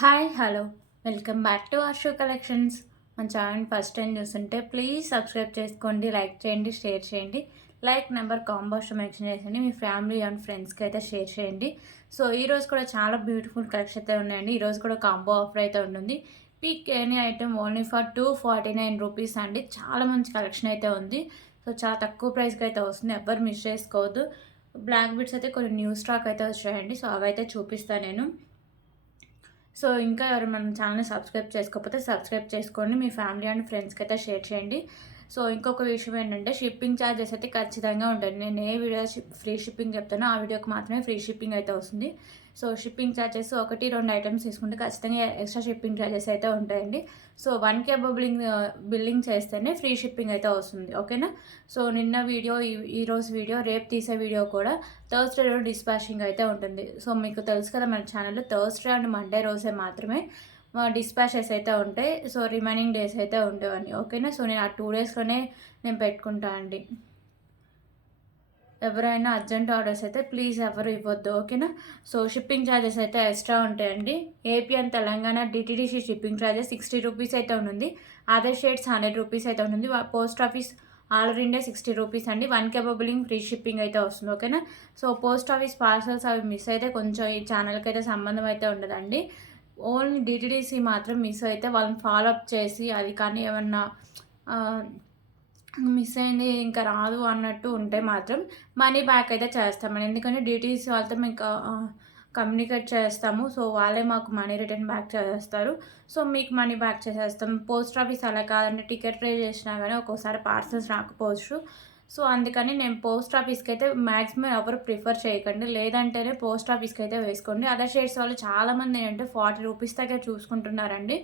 Hi hello welcome back to Ashu collections. మన channel first time చూస్తుంటే please subscribe చేసుకోండి, like చేయండి, షేర్ చేయండి. లైక్ నెంబర్ కాంబోస్ మెన్షన్ చేయండి, మీ ఫ్యామిలీ అండ్ ఫ్రెండ్స్కి అయితే షేర్ చేయండి. సో ఈరోజు కూడా చాలా బ్యూటిఫుల్ కలెక్షన్ అయితే ఉన్నాయండి. ఈరోజు కూడా కాంబో ఆఫర్ అయితే ఉంటుంది. Pick any item only for 249 rupees అండి. చాలా మంచి కలెక్షన్ అయితే ఉంది. సో చాలా తక్కువ ప్రైస్కి అయితే వస్తుంది, ఎవ్వరు మిస్ చేసుకోవద్దు. బ్లాక్ బిట్స్ అయితే కొన్ని న్యూ స్టాక్ అయితే వచ్చాయండి. సో అవైతే చూపిస్తాను నేను. సో ఇంకా ఎవరు మన ఛానల్ని సబ్స్క్రైబ్ చేసుకోకపోతే సబ్స్క్రైబ్ చేసుకోండి, మీ ఫ్యామిలీ అండ్ ఫ్రెండ్స్కి అయితే షేర్ చేయండి. సో ఇంకొక విషయం ఏంటంటే షిప్పింగ్ ఛార్జెస్ అయితే ఖచ్చితంగా ఉంటుంది. నేను ఏ వీడియో ఫ్రీ షిప్పింగ్ చెప్తానో ఆ వీడియోకి మాత్రమే ఫ్రీ షిప్పింగ్ అయితే వస్తుంది. సో షిప్పింగ్ ఛార్జెస్ 1-2 ఐటమ్స్ తీసుకుంటే ఖచ్చితంగా ఎక్స్ట్రా షిప్పింగ్ ఛార్జెస్ అయితే ఉంటాయండి. సో 1K బిల్లింగ్ చేస్తేనే ఫ్రీ షిప్పింగ్ అయితే వస్తుంది, ఓకేనా. సో నిన్న వీడియో, ఈరోజు వీడియో, రేపు తీసే వీడియో కూడా థర్స్డే రోజు డిస్పాచింగ్ అయితే ఉంటుంది. సో మీకు తెలుసు కదా, మన ఛానల్లో థర్స్డే అండ్ మండే రోజే మాత్రమే డిస్పాచెస్ అయితే ఉంటాయి. సో రిమైనింగ్ డేస్ అయితే ఉండేవని, ఓకేనా. సో నేను ఆ 2 డేస్లోనే నేను పెట్టుకుంటాను అండి. ఎవరైనా అర్జెంట్ ఆర్డర్స్ అయితే ప్లీజ్ ఎవరు ఇవ్వద్దు, ఓకేనా. సో షిప్పింగ్ ఛార్జెస్ అయితే ఎక్స్ట్రా ఉంటాయండి. AP and Telangana DTDC shipping charges 60 rupees అయితే ఉంటుంది. అదర్ స్టేట్స్ 100 రూపీస్ అయితే ఉంటుంది. Post office all over India 60 rupees అండి. 1K బిల్లింగ్ ఫ్రీ షిప్పింగ్ అయితే వస్తుంది, ఓకేనా. సో పోస్ట్ ఆఫీస్ పార్సల్స్ అవి మిస్ అయితే కొంచెం ఈ ఛానల్కి అయితే సంబంధం అయితే ఉండదండి. ఓన్లీ డిటీడీసీ మాత్రం మిస్ అయితే వాళ్ళని ఫాలో అప్ చేసి, అది కానీ ఏమన్నా మిస్ అయింది ఇంకా రాదు అన్నట్టు ఉంటే మాత్రం మనీ బ్యాక్ అయితే చేస్తామండి. ఎందుకంటే డిటీసీ వాళ్ళతో మేము కమ్యూనికేట్ చేస్తాము. సో వాళ్ళే మాకు మనీ రిటర్న్ బ్యాక్ చేస్తారు. సో మీకు మనీ బ్యాక్ చేసేస్తాం. పోస్ట్ ఆఫీస్ అలా కాదండి, టికెట్ పే చేసినా కానీ ఒక్కోసారి పార్సల్స్ రాకపోవచ్చు. సో అందుకని నేను పోస్ట్ ఆఫీస్కి అయితే మ్యాక్సిమం ఎవరు ప్రిఫర్ చేయకండి, లేదంటేనే పోస్ట్ ఆఫీస్కి అయితే వేసుకోండి. అదర్ షేడ్స్ వాళ్ళు చాలామంది ఏంటంటే 40 రూపీస్ దగ్గర చూసుకుంటున్నారండి,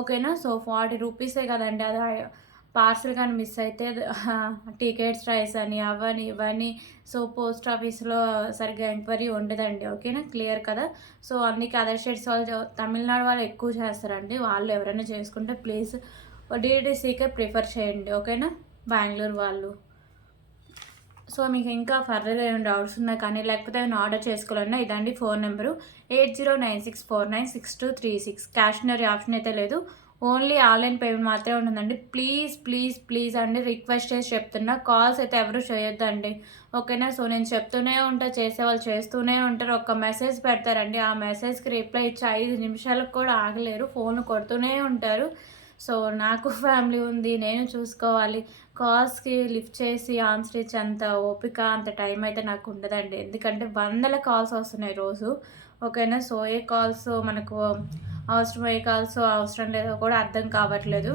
ఓకేనా. సో 40 రూపీసే కదండి, అది పార్సల్ కానీ మిస్ అయితే టికెట్స్ ప్రైస్ అని అవని ఇవన్నీ. సో పోస్ట్ ఆఫీస్లో సరిగ్గా ఎంక్వైరీ ఉండదండి, ఓకేనా. క్లియర్ కదా. సో అందుకే అదర్ స్టేట్స్ వాళ్ళు, తమిళనాడు వాళ్ళు ఎక్కువ చేస్తారండి. వాళ్ళు ఎవరైనా చేసుకుంటే ప్లీజ్ డిటీసీకే ప్రిఫర్ చేయండి, ఓకేనా. బెంగళూరు వాళ్ళు. సో మీకు ఇంకా ఫర్దర్గా ఏమైనా డౌట్స్ ఉన్నా కానీ, లేకపోతే ఏమైనా ఆర్డర్ చేసుకోవాలన్నా ఇదండి phone number 8096496236. Cash on delivery option అయితే లేదు, ఓన్లీ ఆన్లైన్ పేమెంట్ మాత్రమే ఉంటుందండి. ప్లీజ్ ప్లీజ్ ప్లీజ్ అండి, రిక్వెస్ట్ చేసి చెప్తున్నా, కాల్స్ అయితే ఎవరు చేయొద్దండి, ఓకేనా. సో నేను చెప్తూనే ఉంటా, చేసేవాళ్ళు చేస్తూనే ఉంటారు. ఒక మెసేజ్ పెడతారండి, ఆ మెసేజ్కి రిప్లై ఇచ్చి 5 నిమిషాలకు కూడా ఆగలేరు, ఫోన్ కొడుతూనే ఉంటారు. సో నాకు ఫ్యామిలీ ఉంది, నేను చూసుకోవాలి. కాల్స్కి లిఫ్ట్ చేసి ఆన్సర్ ఇచ్చే అంత ఓపిక, అంత టైం అయితే నాకు ఉండదండి. ఎందుకంటే వందల కాల్స్ వస్తున్నాయి రోజు, ఓకేనా. సో ఏ కాల్స్ మనకు అవసరం, ఏ కాల్స్ అవసరం లేదో కూడా అర్థం కావట్లేదు.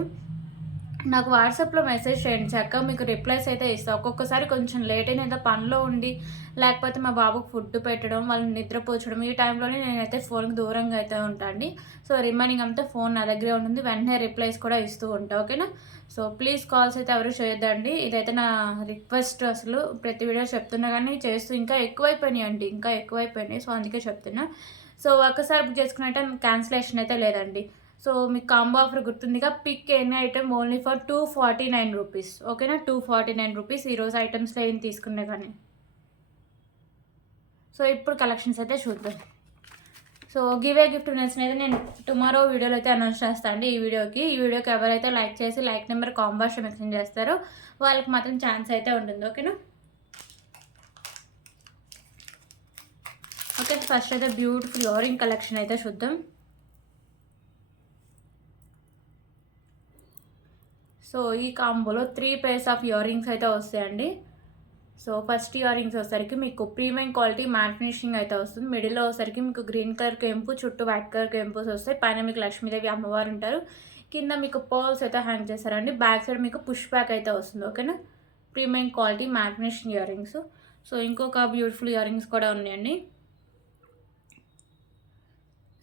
నాకు వాట్సాప్లో మెసేజ్ చేయండి, చక్కగా మీకు రిప్లైస్ అయితే ఇస్తాను. ఒక్కొక్కసారి కొంచెం లేట్ అయిన ఏదో పనిలో ఉండి, లేకపోతే మా బాబుకు ఫుడ్ పెట్టడం, వాళ్ళని నిద్రపోచడం, ఈ టైంలోనే నేనైతే ఫోన్కి దూరంగా అయితే ఉంటాండి. సో రిమైనింగ్ అంతా ఫోన్ నా దగ్గరే ఉంటుంది, వెంటనే రిప్లైస్ కూడా ఇస్తూ ఉంటాను, ఓకేనా. సో ప్లీజ్ కాల్స్ అయితే ఎవరు చేయొద్దండి, ఇదైతే నా రిక్వెస్ట్. అసలు ప్రతి వీడియో చెప్తున్నా కానీ చేస్తూ ఇంకా ఎక్కువైపోయినాయి అండి, ఇంకా ఎక్కువైపోయినాయి. సో అందుకే చెప్తున్నా. సో ఒక్కసారి బుక్ చేసుకున్న ఐటమ్ క్యాన్సిలేషన్ అయితే లేదండి. సో మీకు కాంబో ఆఫర్ గుర్తుందిగా, pick any item only for 249 rupees, ఓకేనా. 249 రూపీస్ ఈరోజు ఐటమ్స్లో ఏం తీసుకున్నా కానీ. సో ఇప్పుడు కలెక్షన్స్ అయితే చూద్దాం. సో గివ్ గిఫ్ట్ విన్నర్స్ని అయితే నేను టుమారో వీడియోలో అయితే అనౌన్స్ చేస్తాను అండి. ఈ వీడియోకి ఎవరైతే లైక్ చేసి లైక్ నెంబర్ కాంబోస్ మెన్షన్ చేస్తారో వాళ్ళకి మాత్రం ఛాన్స్ అయితే ఉంటుంది, ఓకేనా. ఓకే, ఫస్ట్ అయితే బ్యూటిఫుల్ ఇయరింగ్ కలెక్షన్ అయితే చూద్దాం. సో ఈ కాంబోలో 3 pairs ఆఫ్ ఇయర్ రింగ్స్ అయితే వస్తాయండి. సో ఫస్ట్ ఇయర్ రింగ్స్ వచ్చేసరికి మీకు ప్రీమియం క్వాలిటీ మ్యాట్ ఫినిషింగ్ అయితే వస్తుంది. మిడిల్లో వచ్చేసరికి మీకు గ్రీన్ కలర్ కెంపు, చుట్టూ వైట్ కలర్ కెంపుస్ వస్తాయి. పైన మీకు లక్ష్మీదేవి అమ్మవారు ఉంటారు. కింద మీకు పర్ల్స్ అయితే హ్యాంగ్ చేస్తారండి. బ్యాక్ సైడ్ మీకు పుష్ బ్యాక్ అయితే వస్తుంది, ఓకేనా. Premium quality matte finishing ear rings. So ఇంకొక బ్యూటిఫుల్ ఇయర్ రింగ్స్ కూడా ఉన్నాయండి.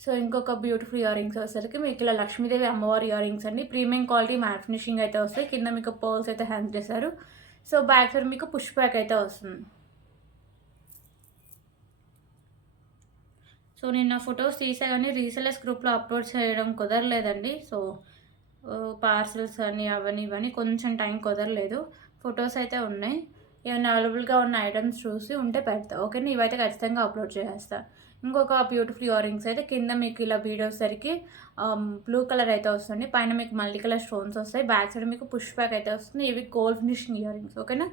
సో ఇంకొక బ్యూటిఫుల్ ఇయర్ రింగ్స్ వచ్చేసరికి మీకు ఇలా లక్ష్మీదేవి అమ్మవారి ఇయర్ రింగ్స్ అండి. ప్రీమియం క్వాలిటీ మ్యాట్ ఫినిషింగ్ అయితే వస్తాయి. కింద మీకు పర్ల్స్ అయితే హ్యాంగ్ చేశారు. సో బ్యాక్ సైడ్ మీకు పుష్ బ్యాక్ అయితే వస్తుంది. సో నిన్న ఫొటోస్ తీసా కానీ రీసెలర్స్ గ్రూప్లో అప్లోడ్ చేయడం కుదరలేదండి. సో పార్సల్స్ అని అవన్నీ ఇవన్నీ కొంచెం టైం కుదరలేదు. ఫొటోస్ అయితే ఉన్నాయి, ఏమైనా అవైలబుల్గా ఉన్న ఐటమ్స్ చూసి ఉంటే పెడతా, ఓకేనా. ఇవైతే ఖచ్చితంగా అప్లోడ్ చేసేస్తా. ఇంకొక బ్యూటిఫుల్ ఇయర్ రింగ్స్ అయితే కింద మీకు ఇలా బీడ్ వచ్చేసరికి బ్లూ కలర్ అయితే వస్తుంది, పైన మీకు మల్టీ కలర్ స్టోన్స్ వస్తాయి, బ్యాక్ సైడ్ మీకు పుష్ బ్యాక్ అయితే వస్తుంది. ఇవి గోల్డ్ ఫినిషింగ్ ఇయర్ రింగ్స్. ఓకేనా,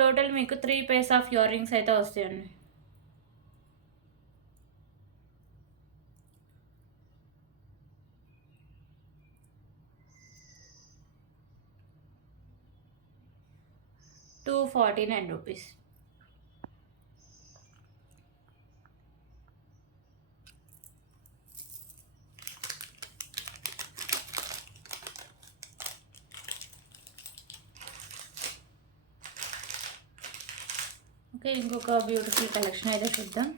టోటల్ మీకు 3 pairs ఆఫ్ ఇయర్ రింగ్స్ అయితే వస్తాయండి. ₹249. ఓకే, ఇంకొక బ్యూటిఫుల్ కలెక్షన్ అయితే చూద్దాం.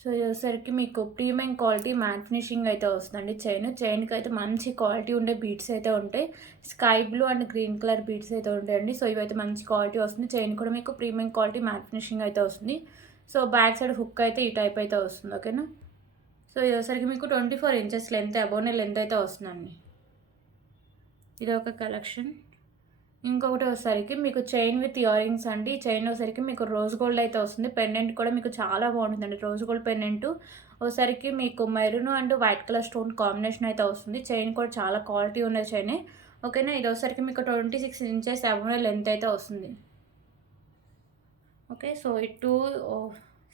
సో ఇది వచ్చేసరికి మీకు ప్రీమియం క్వాలిటీ మ్యాట్ ఫినిషింగ్ అయితే వస్తుందండి. చైన్కి అయితే మంచి క్వాలిటీ ఉండే బీడ్స్ అయితే ఉంటాయి. Sky blue and green colour beads అయితే ఉంటాయండి. సో ఇవైతే మంచి క్వాలిటీ వస్తుంది. చైన్ కూడా మీకు ప్రీమియం క్వాలిటీ మ్యాట్ ఫినిషింగ్ అయితే వస్తుంది. సో బ్యాక్ సైడ్ హుక్ అయితే ఈ టైప్ అయితే వస్తుంది. ఓకేనా, సో ఇది వచ్చేసరికి మీకు 24 inches లెంత్, అబోనే లెంత్ అయితే వస్తుందండి. ఇది ఒక కలెక్షన్. ఇంకొకటి వచ్చేసరికి మీకు చైన్ విత్ ఇయర్ రింగ్స్ అండి. చైన్ వచ్చేసరికి మీకు రోజ్ గోల్డ్ అయితే వస్తుంది. పెండెంట్ కూడా మీకు చాలా బాగుంటుందండి. రోజ్ గోల్డ్ పెండెంట్ వచ్చేసరికి మీకు maroon and white colour stone combination అయితే వస్తుంది. చైన్ కూడా చాలా క్వాలిటీ ఉన్న చైనే. ఓకేనా, ఇది వచ్చేసరికి మీకు 26 inches అబోనే లెంత్ అయితే వస్తుంది. ఓకే, సో ఈ 2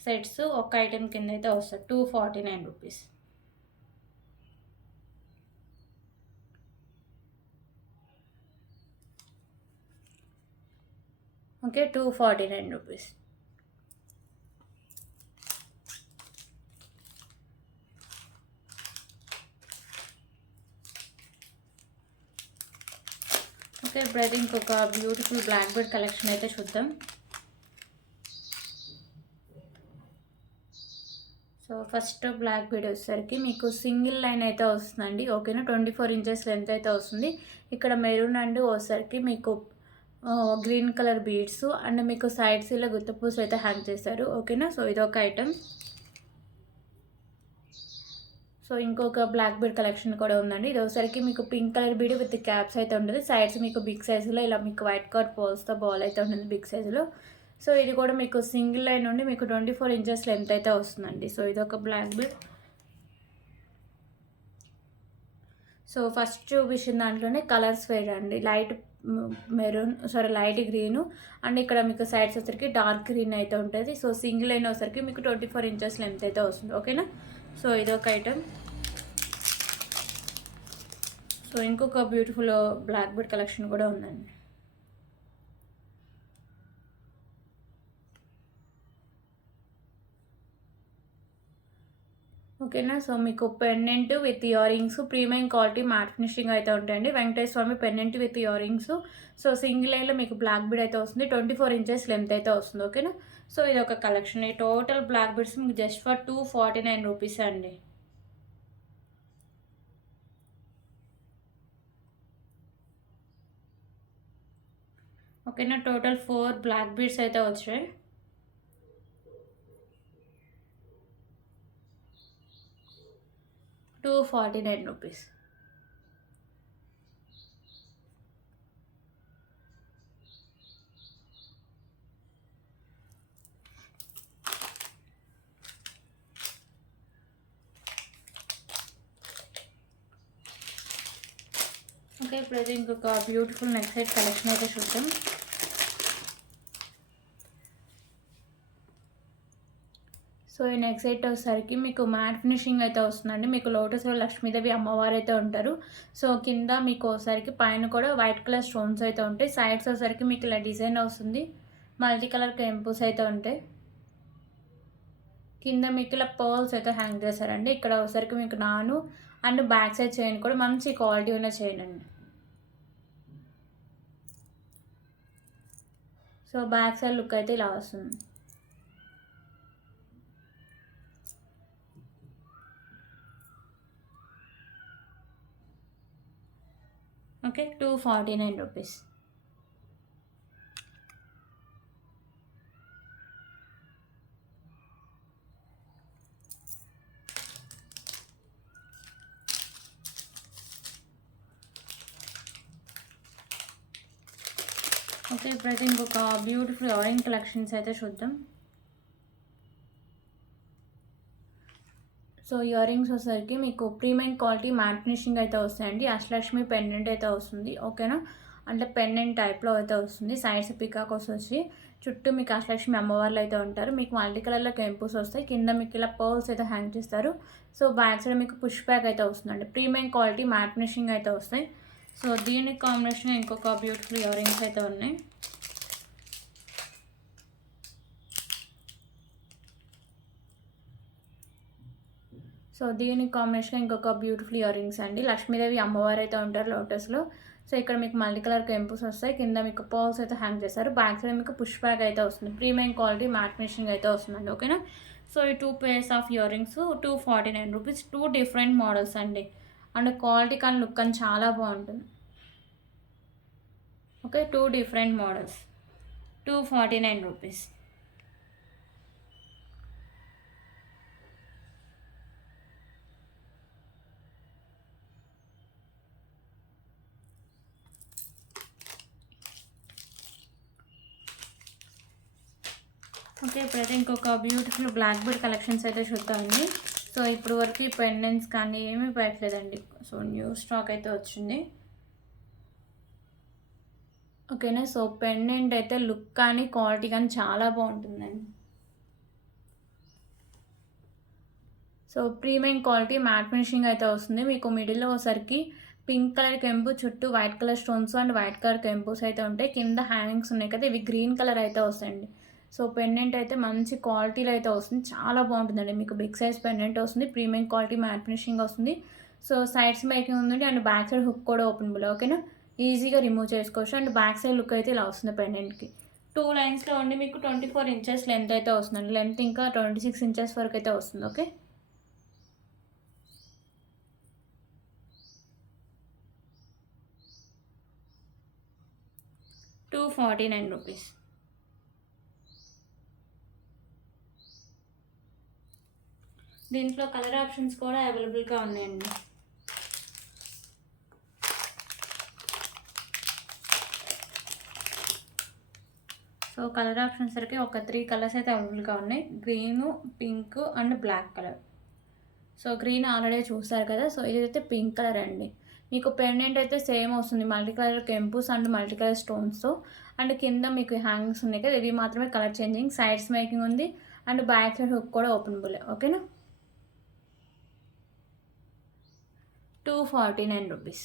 సెట్స్ ఒక ఐటెం కింద అయితే వస్తుంది. ₹249. ఓకే, ₹249. ఓకే, ఇప్పుడైతే ఇంకొక బ్యూటిఫుల్ బ్లాక్ బెడ్ కలెక్షన్ అయితే చూద్దాం. సో ఫస్ట్ బ్లాక్ బీడ్ వచ్చేసరికి మీకు సింగిల్ లైన్ అయితే వస్తుందండి. ఓకేనా, 24 inches లెంత్ అయితే వస్తుంది. ఇక్కడ మెరూన్ అండ్ వచ్చేసరికి మీకు గ్రీన్ కలర్ బీడ్స్ అండ్ మీకు సైడ్స్ ఇలా గుత్తపూస అయితే హ్యాంగ్ చేశారు. ఓకేనా, సో ఇదొక ఐటమ్. సో ఇంకొక బ్లాక్ బీడ్ కలెక్షన్ కూడా ఉందండి. ఇది ఒకసారికి మీకు pink colour bead with caps అయితే ఉంటుంది. సైడ్స్ మీకు బిగ్ సైజులో ఇలా మీకు వైట్ కలర్ పోల్స్తో బాల్ అయితే ఉంటుంది బిగ్ సైజులో. సో ఇది కూడా మీకు సింగిల్ లైన్ నుండి మీకు 24 inches లెంత్ అయితే వస్తుందండి. సో ఇది ఒక బ్లాక్ బీడ్. సో ఫస్ట్ చూపించిన దాంట్లోనే కలర్స్ వేరే అండి. లైట్ లైట్ గ్రీను అండ్ ఇక్కడ మీకు సైడ్స్ వచ్చరికి డార్క్ గ్రీన్ అయితే ఉంటుంది. సో సింగిల్ లైన్ వచ్చరికి మీకు 24 inches లెంత్ అయితే వస్తుంది. ఓకేనా, సో ఇది ఒక ఐటమ్. సో ఇంకొక బ్యూటిఫుల్ బ్లాక్ బీడ్ కలెక్షన్ కూడా ఉందండి. ఓకేనా, సో మీకు pendant with earrings premium quality matte finishing అయితే ఉంటాయండి. Venkateswara Swamy pendant with earrings. So single లైన్లో మీకు బ్లాక్ బీడ్ అయితే వస్తుంది. 24 inches లెంత్ అయితే వస్తుంది. ఓకేనా, సో ఇది ఒక కలెక్షన్. ఈ టోటల్ బ్లాక్ బీడ్స్ మీకు జస్ట్ ఫర్ ₹249 అండి. ఓకేనా, టోటల్ 4 బ్లాక్ బీడ్స్ అయితే వచ్చాయి. ₹249. ఓకే, ఇప్పుడైతే ఇంకొక బ్యూటిఫుల్ నెక్ సెట్ కలెక్షన్ అయితే చూద్దాం. సో ఈ నెక్ సెట్ వచ్చేసరికి మీకు మ్యాట్ ఫినిషింగ్ అయితే వస్తుందండి. మీకు లోటస్ లక్ష్మీదేవి అమ్మవారు అయితే ఉంటారు. సో కింద మీకు వచ్చేసరికి పైన కూడా వైట్ కలర్ స్టోన్స్ అయితే ఉంటాయి. సైడ్స్ వచ్చేసరికి మీకు ఇలా డిజైన్ వస్తుంది. మల్టీ కలర్ కెంపుస్ అయితే ఉంటాయి. కింద మీకు ఇలా పర్ల్స్ అయితే హ్యాంగ్ చేశారండి. ఇక్కడ వచ్చేసరికి మీకు నాను అండ్ బ్యాక్ సైడ్ చైన్ కూడా మంచి క్వాలిటీ ఉన్న చైన్ అండి. సో బ్యాక్ సైడ్ లుక్ అయితే ఇలా వస్తుంది. ఓకే, ₹249. ఓకే, ఇప్పుడైతే ఇంకొక బ్యూటిఫుల్ ఇయరింగ్ కలెక్షన్స్ అయితే చూద్దాం. సో ఇయరింగ్స్ వచ్చేసరికి మీకు ప్రీమియం క్వాలిటీ మ్యాట్ ఫినిషింగ్ అయితే వస్తాయండి. అష్టలక్ష్మి పెండెంట్ అయితే వస్తుంది, ఓకేనా. అంటే పెండెంట్ టైప్లో అయితే వస్తుంది. సైడ్స్ పికాక్ వచ్చి చుట్టూ మీకు అష్టలక్ష్మి అమ్మవార్లు అయితే ఉంటారు. మీకు మల్టీ కలర్లో కెంపుస్ వస్తాయి. కింద మీకు ఇలా పర్ల్స్ అయితే హ్యాంగ్ చేస్తారు. సో బ్యాక్ సైడ్ మీకు పుష్ బ్యాక్ అయితే వస్తుందండి. ప్రీమియం క్వాలిటీ మ్యాట్ ఫినిషింగ్ అయితే వస్తాయి. సో దీనికి కాంబినేషన్ ఇంకొక బ్యూటిఫుల్ ఇయరింగ్స్ అయితే ఉన్నాయి. సో దీనికి కాంబినేషన్ ఇంకొక బ్యూటిఫుల్ ఇయరింగ్స్ అండి. లక్ష్మీదేవి అమ్మవారు అయితే ఉంటారు లోటస్లో. సో ఇక్కడ మీకు మల్టీ కలర్ కెంపుస్ వస్తాయి. కింద మీకు పర్ల్స్ అయితే హ్యాంగ్ చేస్తారు. బ్యాక్ సైడ్ మీకు పుష్ బ్యాక్ అయితే వస్తుంది. ప్రీమియం క్వాలిటీ మ్యాట్ ఫినిషింగ్ అయితే వస్తుందండి, ఓకేనా. సో ఈ 2 pairs of earrings 249 rupees. 2 different models అండి. అండ్ క్వాలిటీ కానీ లుక్ కానీ చాలా బాగుంటుంది. Okay, 2 different models, 249 rupees. Okay, ఇప్పుడైతే ఇంకొక బ్యూటిఫుల్ బ్లాక్ బీడ్ కలెక్షన్స్ అయితే చూద్దామండి. సో ఇప్పుడు వరకు పెండెంట్స్ కానీ ఏమీ పెట్టలేదండి. సో న్యూ స్టాక్ అయితే వచ్చింది, ఓకేనా. సో పెండెంట్ అయితే లుక్ కానీ క్వాలిటీ కానీ చాలా బాగుంటుందండి. So premium quality matte finishing అయితే వస్తుంది. మీకు మిడిల్లో ఒకసారికి పింక్ కలర్ కెంపు చుట్టూ white colour stones and white colour కెంపుస్ అయితే ఉంటాయి. కింద హ్యాంగింగ్స్ ఉన్నాయి కదా, ఇవి గ్రీన్ కలర్ అయితే వస్తాయండి. సో పెండెంట్ అయితే మంచి క్వాలిటీలో అయితే వస్తుంది, చాలా బాగుంటుందండి. మీకు బిగ్ సైజ్ పెండెంట్ వస్తుంది, ప్రీమియం క్వాలిటీ మ్యాట్ ఫినిషింగ్ వస్తుంది. సో సైడ్స్ మేకింగ్ ఉందండి అండ్ బ్యాక్ సైడ్ హుక్ కూడా ఓపెనబుల్, ఓకేనా. ఈజీగా రిమూవ్ చేసుకోవచ్చు. అండ్ బ్యాక్ సైడ్ లుక్ అయితే ఇలా వస్తుంది పెండెంట్కి. 2 లైన్స్లో ఉండి మీకు 24 ఇంచెస్ లెంత్ అయితే వస్తుందండి. లెంత్ ఇంకా 26 ఇంచెస్ వరకు అయితే వస్తుంది, ఓకే. ₹249. దీంట్లో కలర్ ఆప్షన్స్ కూడా అవైలబుల్గా ఉన్నాయండి. సో కలర్ ఆప్షన్స్ సరికి ఒక 3 కలర్స్ అయితే అవైలబుల్గా ఉన్నాయి. Green, pink and black colour. So green already చూస్తారు కదా. సో ఇదైతే పింక్ కలర్ అండి. మీకు పెండెంట్ అయితే సేమ్ వస్తుంది, మల్టీ కలర్ కెంపుస్ అండ్ మల్టీ కలర్ స్టోన్స్తో. అండ్ కింద మీకు హ్యాంగింగ్స్ ఉన్నాయి కదా, ఇవి మాత్రమే కలర్ చేంజింగ్. సైడ్స్ మేకింగ్ ఉంది అండ్ బ్యాక్ సైడ్ హుక్ కూడా ఓపెనబుల్, ఓకేనా. ₹249.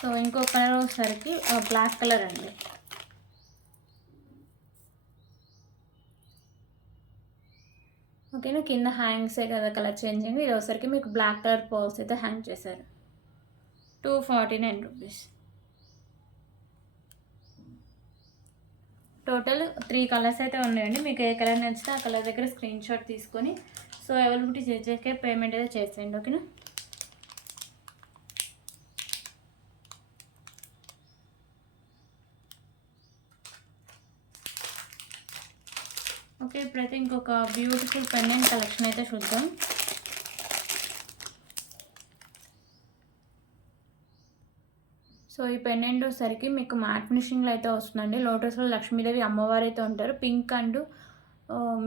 సో ఇంకో కలర్ వచ్చేసరికి బ్లాక్ కలర్ అండి. ఓకేనా, కింద హ్యాంగ్సే కదా కలర్ చేంజింగ్. ఇది వచ్చేసరికి మీకు బ్లాక్ కలర్ పర్ల్స్ అయితే హ్యాంగ్ చేశారు. ₹249. టోటల్ 3 కలర్స్ అయితే ఉన్నాయండి. మీకు ఏ కలర్ నచ్చితే ఆ కలర్ దగ్గర స్క్రీన్ షాట్ తీసుకొని సో అవైలబిలిటీ చేసేకే పేమెంట్ అయితే చేసేయండి, ఓకేనా. ఓకే, ఇప్పుడైతే ఇంకొక బ్యూటిఫుల్ పెండెంట్ కలెక్షన్ అయితే చూద్దాం. సో ఈ పెండెంట్ వచ్చేసరికి మీకు మ్యాట్ ఫినిషింగ్లో అయితే వస్తుందండి. లోటస్లో లక్ష్మీదేవి అమ్మవారు అయితే ఉంటారు. పింక్ అండ్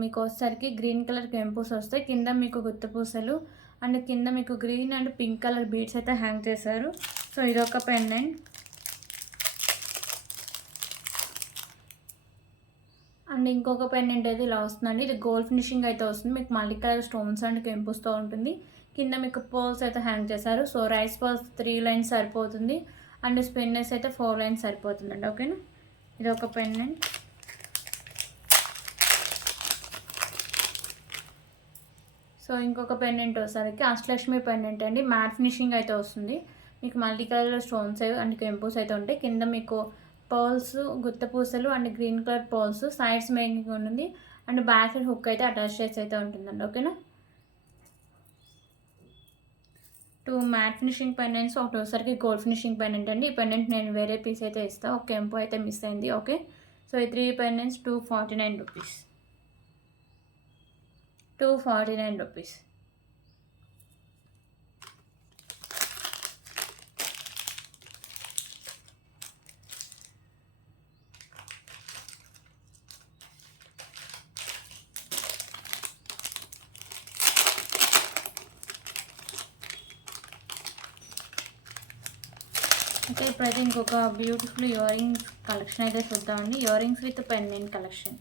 మీకు వచ్చేసరికి గ్రీన్ కలర్ కెంపుస్ వస్తాయి. కింద మీకు గుత్తపూసలు అండ్ కింద మీకు green and pink colour beads అయితే హ్యాంగ్ చేశారు. సో ఇదొక పెండెంట్. అండ్ ఇంకొక పెండెంట్ అయితే ఇలా వస్తుందండి. ఇది గోల్డ్ ఫినిషింగ్ అయితే వస్తుంది. మీకు మల్టీ కలర్ స్టోన్స్ అండ్ కెంపుస్తో ఉంటుంది. కింద మీకు పర్ల్స్ అయితే హ్యాంగ్ చేశారు. సో రైస్ పర్ల్స్ 3 లైన్స్ సరిపోతుంది అండ్ స్పిన్నర్స్ అయితే 4 లైన్స్ సరిపోతుందండి, ఓకేనా. ఇది ఒక పెండెంట్. సో ఇంకొక పెండెంట్ వచ్చేసరికి అష్టలక్ష్మి పెండెంట్ అండి. మ్యాట్ ఫినిషింగ్ అయితే వస్తుంది. మీకు మల్టీ కలర్ స్టోన్స్ అండ్ కెంపుస్ అయితే ఉంటాయి. కింద మీకు పర్ల్స్, గుత్తపూసలు and green colour pearls, sides making ఉంటుంది అండ్ బ్యాక్ సైడ్ హుక్ అయితే అటాచ్ చేసి అయితే ఉంటుందండి, ఓకేనా. 2 మ్యాట్ ఫినిషింగ్ పెండెంట్స్, ఒకటి వచ్చేసరికి గోల్డ్ ఫినిషింగ్ పెండెంట్ అండి. ఈ పెండెంట్ నేను వేరే పీస్ అయితే ఇస్తాను, ఒక కెంపు అయితే మిస్ అయింది, ఓకే. సో ఈ 3 పెండెంట్స్ ₹249. ₹249. ఓకే, ఇప్పుడైతే ఇంకొక బ్యూటిఫుల్ ఇయర్ రింగ్స్ కలెక్షన్ అయితే చూద్దామండి. Ear rings with pendant collection.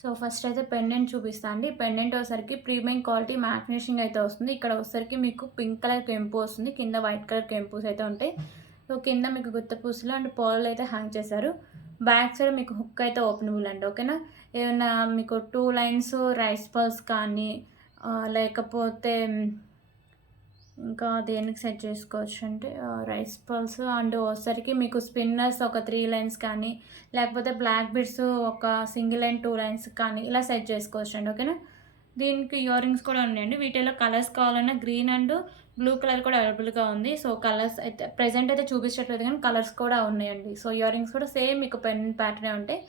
So first అయితే పెండెంట్ చూపిస్తా అండి. పెండెంట్ వచ్చేసరికి ప్రీమియం క్వాలిటీ మ్యాట్ ఫినిషింగ్ అయితే వస్తుంది. ఇక్కడ వచ్చేసరికి మీకు పింక్ కలర్ కెంపు వస్తుంది, కింద వైట్ కలర్ కెంపుస్ అయితే ఉంటాయి. సో కింద మీకు గుత్త పూసలు అండ్ పాలు అయితే హ్యాంగ్ చేశారు. బ్యాక్ సైడ్ మీకు హుక్ అయితే ఓపెనబుల్ అండి. ఓకేనా, ఏమైనా మీకు 2 లైన్స్ రైస్ పల్స్ కానీ లేకపోతే ఇంకా దేనికి సెట్ చేసుకోవచ్చు అంటే రైస్ పల్స్ అండ్ వచ్చేసరికి మీకు స్పిన్నర్స్ ఒక 3 లైన్స్ కానీ లేకపోతే బ్లాక్ బిడ్స్ ఒక సింగిల్ లైన్ 2 లైన్స్ కానీ ఇలా సెట్ చేసుకోవచ్చు అండి. ఓకేనా, దీనికి ఇయర్ రింగ్స్ కూడా ఉన్నాయండి. వీటిలో కలర్స్ కావాలన్నా గ్రీన్ అండ్ బ్లూ కలర్ కూడా అవైలబుల్గా ఉంది. సో కలర్స్ అయితే ప్రెజెంట్ అయితే చూపించట్లేదు కానీ కలర్స్ కూడా ఉన్నాయండి. సో ఇయర్ రింగ్స్ కూడా సేమ్ మీకు పెన్ ప్యాటర్నే ఉంటాయి.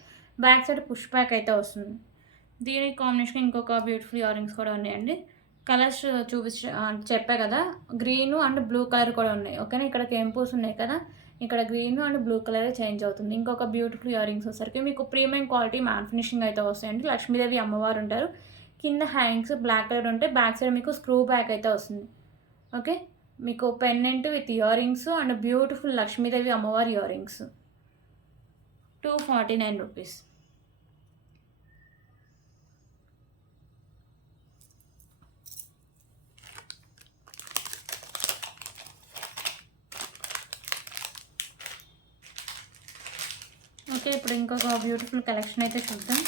బ్యాక్ సైడ్ పుష్ బ్యాక్ అయితే వస్తుంది. దీనికి కాంబినేషన్ ఇంకొక బ్యూటిఫుల్ ఇయర్ రింగ్స్ కూడా ఉన్నాయండి. కలర్స్ చెప్పా కదా, గ్రీన్ అండ్ బ్లూ కలర్ కూడా ఉన్నాయి. ఓకేనా, ఇక్కడ కెంపుస్ ఉన్నాయి కదా, ఇక్కడ green and blue colour change అవుతుంది. ఇంకొక బ్యూటిఫుల్ ఇయర్ రింగ్స్ వచ్చేసరికి మీకు ప్రీమియం క్వాలిటీ మ్యాట్ ఫినిషింగ్ అయితే వస్తాయండి. లక్ష్మీదేవి అమ్మవారు ఉంటారు. కింద హ్యాంగ్స్ బ్లాక్ కలర్ ఉంటాయి. బ్యాక్ సైడ్ మీకు స్క్రూ బ్యాక్ అయితే వస్తుంది. ఓకే, మీకు pendant with year rings and beautiful Lakshmidevi అమ్మవారి ఇయర్ రింగ్స్ 249 రూపీస్. ఓకే, ఇప్పుడు ఇంకొక బ్యూటిఫుల్ కలెక్షన్ అయితే చూద్దాం.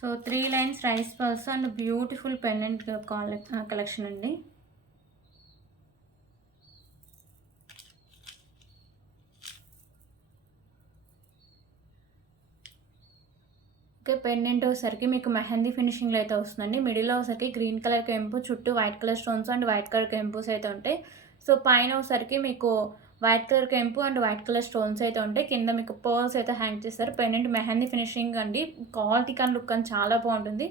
So 3 lines rice pearls and beautiful pendant collection అండి. ఓకే, పెండెంట్ వచ్చేసరికి మీకు మెహందీ ఫినిషింగ్లో అయితే వస్తుందండి. మిడిల్లో వచ్చేసరికి గ్రీన్ కలర్ కెంపు, చుట్టూ white colour stones and white colour కెంపుస్ అయితే ఉంటాయి. సో పైన వచ్చేసరికి మీకు వైట్ కలర్ కెంపు అండ్ వైట్ కలర్ స్టోన్స్ అయితే ఉంటాయి. కింద మీకు పర్ల్స్ అయితే హ్యాంగ్ చేస్తారు. పెండెంట్ మెహందీ ఫినిషింగ్ అండి. క్వాలిటీ కానీ లుక్ అని చాలా బాగుంటుంది.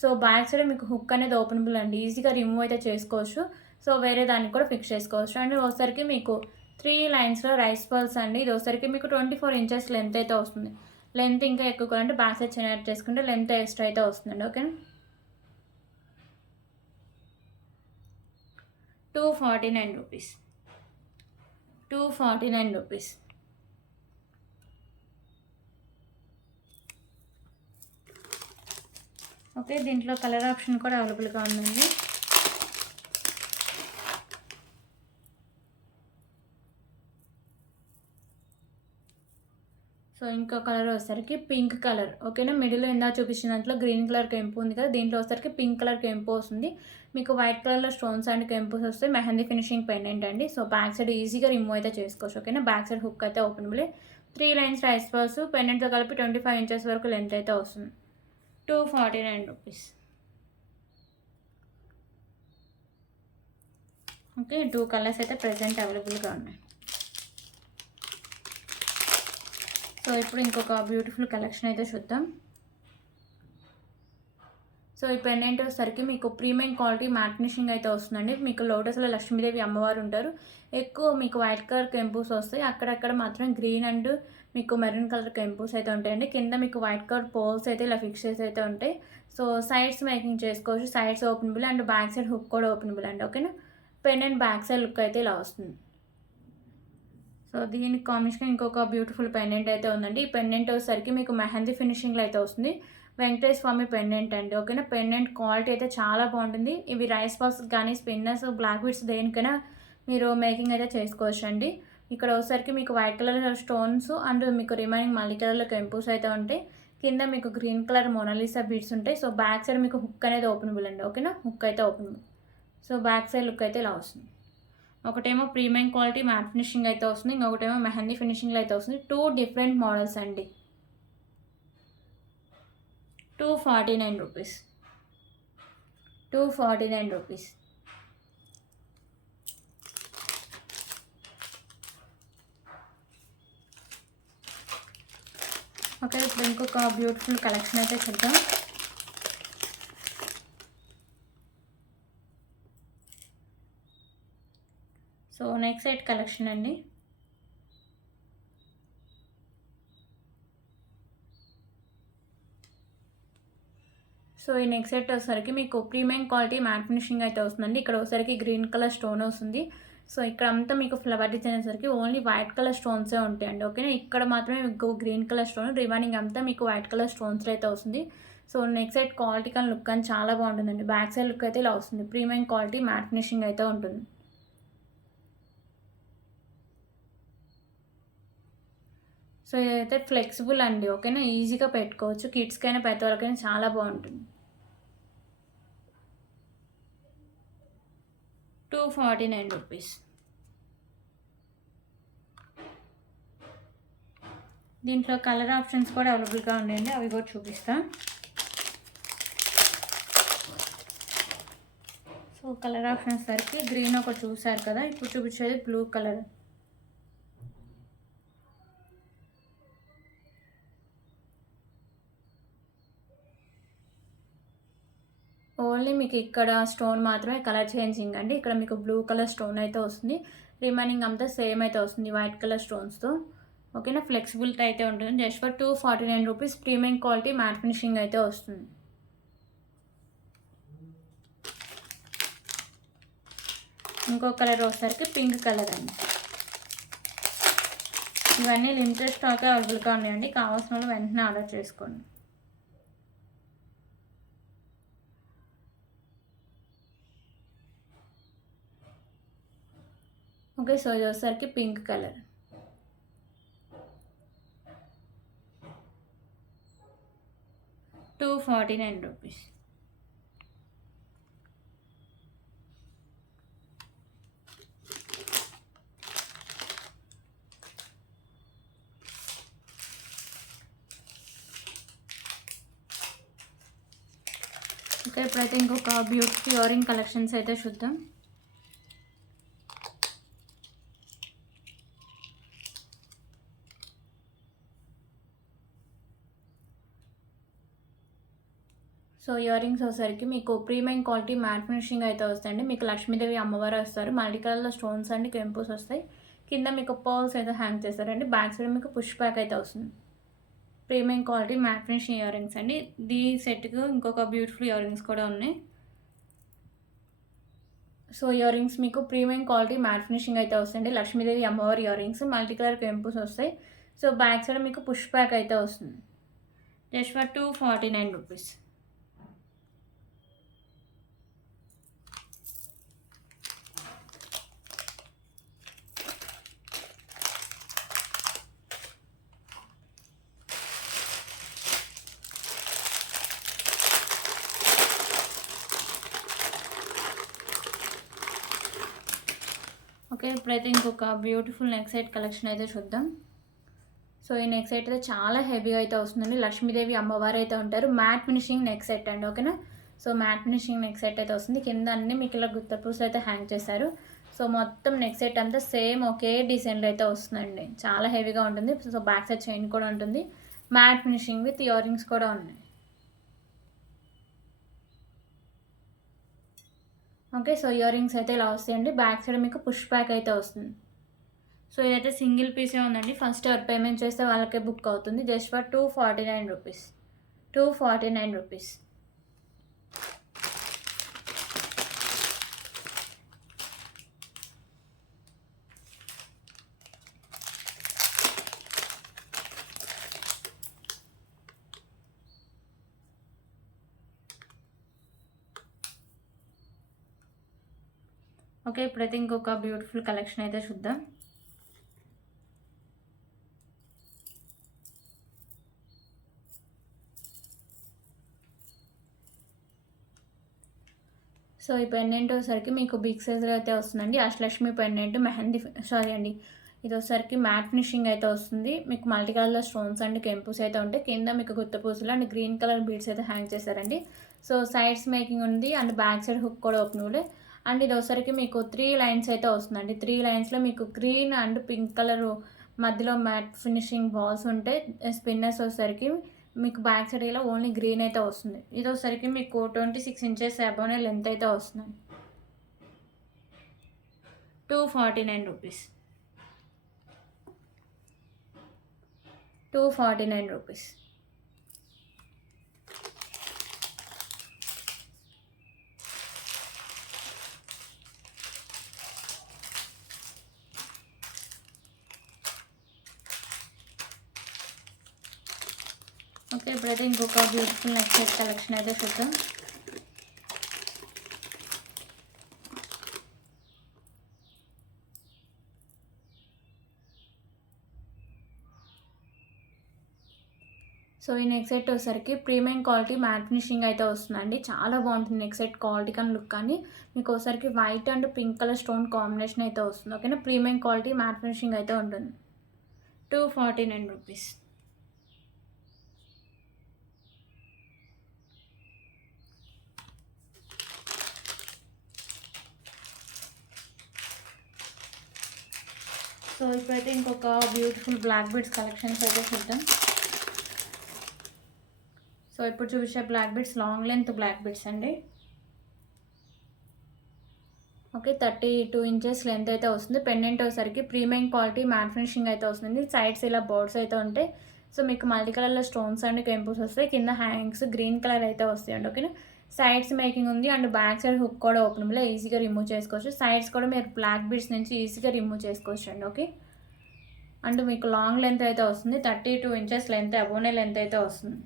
సో బ్యాక్ సైడ్ మీకు హుక్ అనేది ఓపెనబుల్ అండి, ఈజీగా రిమూవ్ అయితే చేసుకోవచ్చు. సో వేరే దానికి కూడా ఫిక్స్ చేసుకోవచ్చు. అండ్ ఒకసారికి మీకు 3 లైన్స్లో రైస్ పల్స్ అండి. ఇది ఒకసారికి మీకు 24 ఇంచెస్ లెంత్ అయితే వస్తుంది. లెంత్ ఇంకా ఎక్కువ అంటే బ్యాక్ సైడ్ చిన్న చేసుకుంటే లెంత్ ఎక్స్ట్రా అయితే వస్తుందండి. Okay, 249 rupees. 249 రూపీస్. ఓకే, దీంట్లో కలర్ ఆప్షన్ కూడా అవైలబుల్గా ఉందండి. సో ఇంకో కలర్ వచ్చేసరికి పింక్ కలర్. ఓకేనా, మిడిల్లో ఇందా చూపించిన దాంట్లో గ్రీన్ కలర్ కెంపు ఉంది కదా, దీంట్లో వచ్చేసరికి పింక్ కలర్ కెంపు వస్తుంది. మీకు వైట్ కలర్లో స్టోన్స్ అండ్ కెంపుస్ వస్తాయి. మెహందీ ఫినిషింగ్ పెండెంట్ అండి. సో బ్యాక్ సైడ్ ఈజీగా రిమూవ్ అయితే చేసుకోవచ్చు. ఓకేనా, బ్యాక్ సైడ్ హుక్ అయితే ఓపెనబుల్. 3 లైన్స్ రైస్ పల్స్ పెండెంట్తో కలిపి 25 ఇంచెస్ వరకు లెంత్ అయితే వస్తుంది. 249 రూపీస్. ఓకే, 2 కలర్స్ అయితే ప్రెజెంట్ అవైలబుల్గా ఉన్నాయి. సో ఇప్పుడు ఇంకొక బ్యూటిఫుల్ కలెక్షన్ అయితే చూద్దాం. సో ఈ పెండెంట్ వచ్చేసరికి మీకు ప్రీమియం క్వాలిటీ మ్యాట్ ఫినిషింగ్ అయితే వస్తుందండి. మీకు లోటస్లో లక్ష్మీదేవి అమ్మవారు ఉంటారు. ఎక్కువ మీకు వైట్ కలర్ కెంపుస్ వస్తాయి. అక్కడక్కడ మాత్రం గ్రీన్ అండ్ మీకు మెరూన్ కలర్ కెంపుస్ అయితే ఉంటాయండి. కింద మీకు వైట్ కలర్ పోల్స్ అయితే ఇలా ఫిక్స్ చేసి అయితే ఉంటాయి. సో సైడ్స్ మేకింగ్ చేసుకోవచ్చు. Sides openable and back side hook కూడా ఓపెనబుల్ అండి. ఓకేనా, పెండెంట్ బ్యాక్ సైడ్ లుక్ అయితే ఇలా వస్తుంది. సో దీనికి కాంబినేషన్ ఇంకొక బ్యూటిఫుల్ పెండెంట్ అయితే ఉందండి. ఈ పెండెంట్ వచ్చేసరికి మీకు మెహందీ ఫినిషింగ్లో అయితే వస్తుంది. వెంకటేశ్వర స్వామి పెండెంట్ అండి. ఓకేనా, పెండెంట్ క్వాలిటీ అయితే చాలా బాగుంటుంది. ఇవి రైస్ బాల్స్ కానీ స్పిన్నర్స్ బ్లాక్ బీడ్స్ దేనికైనా మీరు మేకింగ్ అయితే చేసుకోవచ్చు అండి. ఇక్కడ వచ్చేసరికి మీకు వైట్ కలర్ స్టోన్స్ అండ్ మీకు రిమైనింగ్ మల్టీ కలర్లో కెంపుస్ అయితే ఉంటాయి. కింద మీకు గ్రీన్ కలర్ మోనాలిసా బీడ్స్ ఉంటాయి. సో బ్యాక్ సైడ్ మీకు హుక్ అనేది ఓపెనబుల్ అండి. ఓకేనా, హుక్ అయితే openable. So back side look అయితే ఇలా వస్తుంది. ఒకటేమో ప్రీమియం క్వాలిటీ మ్యాట్ ఫినిషింగ్ అయితే వస్తుంది, ఇంకొకటేమో మెహందీ ఫినిషింగ్లో అయితే వస్తుంది. 2 డిఫరెంట్ మోడల్స్ అండి. 249 రూపీస్. 249 రూపీస్. ఓకే, ఇప్పుడు ఇంకొక బ్యూటిఫుల్ కలెక్షన్ అయితే చూద్దాం. సో నెక్ సెట్ కలెక్షన్ అండి. సో ఈ నెక్ సెట్ వచ్చేసరికి మీకు ప్రీమియం క్వాలిటీ మ్యాట్ ఫినిషింగ్ అయితే వస్తుందండి. ఇక్కడ ఒకసారికి గ్రీన్ కలర్ స్టోన్ వస్తుంది. సో ఇక్కడ అంతా మీకు ఫ్లవర్ డిజైన్ వచ్చేసరికి ఓన్లీ వైట్ కలర్ స్టోన్సే ఉంటాయండి. ఓకేనా, ఇక్కడ మాత్రమే మీకు గ్రీన్ కలర్ స్టోన్, రిమైనింగ్ అంతా మీకు వైట్ కలర్ స్టోన్స్ అయితే వస్తుంది. సో నెక్ సెట్ క్వాలిటీ కానీ లుక్ కానీ చాలా బాగుంటుందండి. బ్యాక్ సైడ్ లుక్ అయితే ఇలా వస్తుంది. ప్రీమియం క్వాలిటీ మ్యాట్ ఫినిషింగ్ అయితే ఉంటుంది. సో ఇదైతే ఫ్లెక్సిబుల్ అండి. ఓకేనా, ఈజీగా పెట్టుకోవచ్చు. కిడ్స్కైనా పెద్దవాళ్ళకైనా చాలా బాగుంటుంది. 249 రూపీస్. దీంట్లో కలర్ ఆప్షన్స్ కూడా అవైలబుల్గా ఉన్నాయండి, అవి కూడా చూపిస్తాను. సో కలర్ ఆప్షన్స్ సరికి గ్రీన్ ఒకటి చూసారు కదా, ఇప్పుడు చూపించేది బ్లూ కలర్. ఓన్లీ మీకు ఇక్కడ స్టోన్ మాత్రమే కలర్ చేంజింగ్ అండి. ఇక్కడ మీకు బ్లూ కలర్ స్టోన్ అయితే వస్తుంది. రిమైనింగ్ అంతా సేమ్ అయితే వస్తుంది వైట్ కలర్ స్టోన్స్తో. ఓకేనా, ఫ్లెక్సిబిలిటీ అయితే ఉంటుంది. Just for 249 rupees. Premium quality matte finishing అయితే వస్తుంది. ఇంకో కలర్ వచ్చేసరికి పింక్ కలర్ అండి. ఇవన్నీ లిమిటెడ్ స్టాక్ అవైలబుల్గా ఉన్నాయండి. కావాల్సిన వాళ్ళు వెంటనే ఆర్డర్ చేసుకోండి. ఓకే, సో ఇది వచ్చేసరికి పింక్ కలర్. $249 రూపీస్. ఓకే, ఇప్పుడైతే ఇంకొక బ్యూటిఫుల్ ఇయరింగ్ కలెక్షన్స్ అయితే చూద్దాం. సో ఇయర్ రింగ్స్ వచ్చేసరికి మీకు ప్రీమియం క్వాలిటీ మ్యాట్ ఫినిషింగ్ అయితే వస్తాయండి. మీకు లక్ష్మీదేవి అమ్మవారు వస్తారు. మల్టీ కలర్లో స్టోన్స్ అండి, కెంపుస్ వస్తాయి. కింద మీకు పర్ల్స్ అయితే హ్యాంగ్ చేస్తారండి. బ్యాక్ సైడ్ మీకు పుష్ బ్యాక్ అయితే వస్తుంది. Premium quality matte finishing ear rings అండి. దీ సెట్కు ఇంకొక బ్యూటిఫుల్ ఇయర్ రింగ్స్ కూడా ఉన్నాయి. సో ఇయర్ రింగ్స్ మీకు ప్రీమియం క్వాలిటీ మ్యాట్ ఫినిషింగ్ అయితే వస్తాయండి. లక్ష్మీదేవి అమ్మవారి ఇయర్ రింగ్స్ మల్టీ కలర్ కెంపుస్ వస్తాయి. సో బ్యాక్ సైడ్ మీకు పుష్ బ్యాక్ అయితే వస్తుంది. Just for 249 rupees. ఓకే, ఇప్పుడైతే ఇంకొక బ్యూటిఫుల్ నెక్ సెట్ కలెక్షన్ అయితే చూద్దాం. సో ఈ నెక్ సెట్ అయితే చాలా హెవీగా అయితే వస్తుందండి. లక్ష్మీదేవి అమ్మవారు అయితే ఉంటారు. మ్యాట్ ఫినిషింగ్ నెక్ సెట్ అండి. ఓకేనా, so matte finishing neck set అయితే వస్తుంది. కింద అన్ని మీకు ఇలా గుత్తపూసలు అయితే హ్యాంగ్ చేశారు. సో మొత్తం నెక్ సెట్ అంతా సేమ్ ఒకే డిజైన్లో అయితే వస్తుందండి. చాలా హెవీగా ఉంటుంది. సో బ్యాక్ సైడ్ చైన్ కూడా ఉంటుంది. Matte finishing with ear rings కూడా ఉన్నాయి. ఓకే, సో ఇయర్ రింగ్స్ అయితే ఇలా వస్తాయండి. బ్యాక్ సైడ్ మీకు పుష్ బ్యాక్ అయితే వస్తుంది. సో ఇదైతే సింగిల్ పీసే ఉందండి. ఫస్ట్ ఎవరు పేమెంట్ చేస్తే వాళ్ళకే బుక్ అవుతుంది. Just for 249 rupees. 249 rupees. Okay, ఇప్పుడైతే ఇంకొక బ్యూటిఫుల్ కలెక్షన్ అయితే చూద్దాం. సో ఈ పెండెంట్ వచ్చేసరికి మీకు బిగ్ సైజ్లో అయితే వస్తుందండి. అష్టలక్ష్మి పెండెంట్ మెహందీ అండి. ఇది వచ్చేసరికి మ్యాట్ ఫినిషింగ్ అయితే వస్తుంది. మీకు మల్టీ కలర్లో స్టోన్స్ అండ్ కెంపుస్ అయితే ఉంటాయి. కింద మీకు గుత్తపూసలు అండ్ గ్రీన్ కలర్ బీడ్స్ అయితే హ్యాంగ్ చేశారండి. సో సైడ్స్ మేకింగ్ ఉంది అండ్ బ్యాక్ సైడ్ హుక్ కూడా ఓపెన్. అండ్ ఇది ఒకసారికి మీకు 3 లైన్స్ అయితే వస్తుందండి. 3 లైన్స్లో మీకు గ్రీన్ అండ్ పింక్ కలర్ మధ్యలో మ్యాట్ ఫినిషింగ్ బాల్స్ ఉంటాయి. స్పిన్నర్స్ వచ్చేసరికి మీకు బ్యాక్ సైడ్ ఇలా ఓన్లీ గ్రీన్ అయితే వస్తుంది. ఇది వచ్చేసరికి మీకు 26 ఇంచెస్ అబోనే లెంత్ అయితే వస్తుంది. 249 రూపీస్. 249 రూపీస్. ఓకే, ఇప్పుడైతే ఇంకొక బ్యూటిఫుల్ నెక్ సెట్ కలెక్షన్ అయితే చూద్దాం. సో ఈ నెక్ సెట్ వచ్చేసరికి ప్రీమియం క్వాలిటీ మ్యాట్ ఫినిషింగ్ అయితే వస్తుందండి. చాలా బాగుంటుంది నెక్ సెట్ క్వాలిటీ కానీ లుక్ కానీ. మీకు ఒకసారికి white and pink colour stone combination అయితే వస్తుంది. ఓకేనా, ప్రీమియం క్వాలిటీ మ్యాట్ ఫినిషింగ్ అయితే ఉంటుంది. 249 రూపీస్. సో ఇప్పుడైతే ఇంకొక బ్యూటిఫుల్ బ్లాక్ బీడ్స్ కలెక్షన్స్ అయితే చూద్దాం. సో ఇప్పుడు చూపించే black beads long length black beads అండి. ఓకే, 32 ఇంచెస్ లెంత్ అయితే వస్తుంది. పెండెంట్ వచ్చేసరికి ప్రీమియం క్వాలిటీ మ్యాట్ ఫినిషింగ్ అయితే వస్తుంది. సైడ్స్ ఇలా బోర్డ్స్ అయితే ఉంటాయి. సో మీకు మల్టీ కలర్లో స్టోన్స్ అండ్ కెంపుల్స్ వస్తాయి. కింద హ్యాంగ్స్ గ్రీన్ కలర్ అయితే వస్తాయండి. ఓకేనా, సైడ్స్ మేకింగ్ ఉంది అండ్ బ్యాక్ సైడ్ హుక్ కూడా ఓపెనబుల్, ఈజీగా రిమూవ్ చేసుకోవచ్చు. సైడ్స్ కూడా మీరు బ్లాక్ బీడ్స్ నుంచి ఈజీగా రిమూవ్ చేసుకోవచ్చు అండి. ఓకే, అండ్ మీకు లాంగ్ లెంత్ అయితే వస్తుంది. 32 ఇంచెస్ లెంత్ అబోనే లెంత్ అయితే వస్తుంది.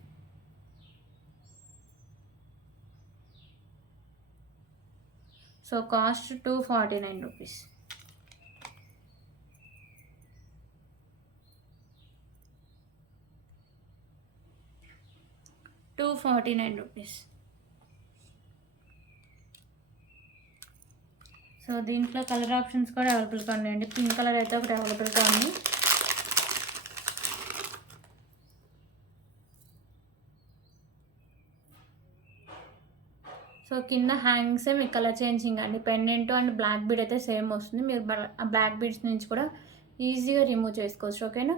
So cost 249 rupees. Rupees. So దీంట్లో కలర్ ఆప్షన్స్ కూడా అవైలబుల్గా ఉన్నాయండి. పింక్ కలర్ అయితే ఒకటి అవైలబుల్గా ఉంది. సో కింద హ్యాంగ్సే మీకు కలర్ చేంజింగ్ అండి. పెండెంట్ అండ్ బ్లాక్ బీడ్ అయితే సేమ్ వస్తుంది. మీరు బ్లాక్ బీడ్స్ నుంచి కూడా ఈజీగా రిమూవ్ చేసుకోవచ్చు. ఓకేనా,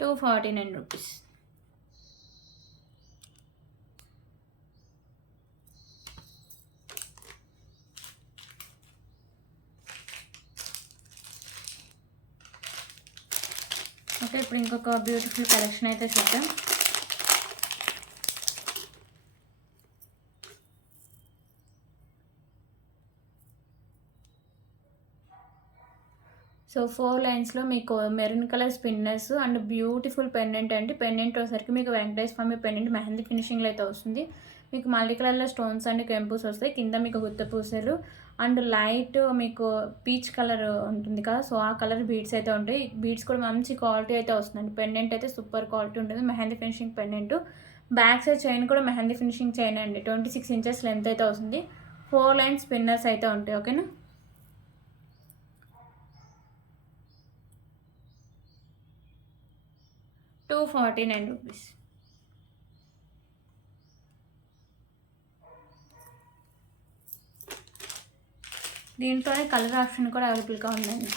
249 రూపీస్. ఓకే, ఇప్పుడు ఇంకొక బ్యూటిఫుల్ కలెక్షన్ అయితే చూద్దాం. సో 4 లైన్స్లో మీకు maroon colour spinners and beautiful pendant అండి. పెండెంట్ వచ్చేసరికి మీకు వెంకటేశ్వర స్వామి పెండెంట్ మెహందీ ఫినిషింగ్లో అయితే వస్తుంది. మీకు మల్టీ కలర్లో స్టోన్స్ అండ్ కెంపుస్ వస్తాయి. కింద మీకు గుత్త పూసలు అండ్ లైట్ మీకు పీచ్ కలర్ ఉంటుంది కదా, సో ఆ కలర్ బీడ్స్ అయితే ఉంటాయి. బీడ్స్ కూడా మంచి క్వాలిటీ అయితే వస్తుందండి. పెండెంట్ అయితే సూపర్ క్వాలిటీ ఉంటుంది. Mehndi finishing pendant. Back side chain కూడా మెహందీ ఫినిషింగ్ చైన్ అండి. 26 ఇంచెస్ లెంత్ అయితే వస్తుంది. 4 లైన్స్ స్పిన్నర్స్ అయితే ఉంటాయి. ఓకేనా, 249 రూపీస్. దీంట్లోనే కలర్ ఆప్షన్ కూడా అవైలబుల్గా ఉందండి.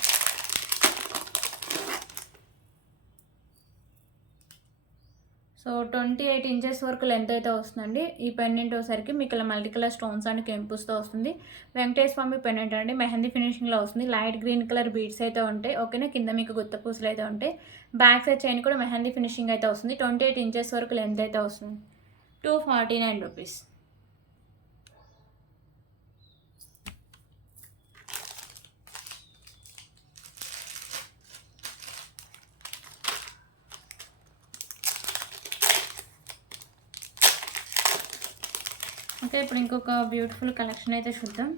సో 28 ఇంచెస్ వరకు లెంత్ అయితే వస్తుందండి. ఈ పెండెంట్ వచ్చేసరికి మీకు ఇలా మల్టీ కలర్ స్టోన్స్ అండ్ కెంపుస్తో వస్తుంది. వెంకటేశ్వర స్వామి పెండెంట్ అండి. మెహందీ ఫినిషింగ్లో వస్తుంది. లైట్ గ్రీన్ కలర్ బీడ్స్ అయితే ఉంటాయి. ఓకేనా, కింద మీకు గుత్త పూసలు అయితే ఉంటాయి. బ్యాక్ సైడ్ చైన్ కూడా మెహందీ ఫినిషింగ్ అయితే వస్తుంది. 28 ఇంచెస్ వరకు లెంత్ అయితే వస్తుంది. 249 రూపీస్. ఓకే, ఇప్పుడు ఇంకొక బ్యూటిఫుల్ కలెక్షన్ అయితే చూద్దాం.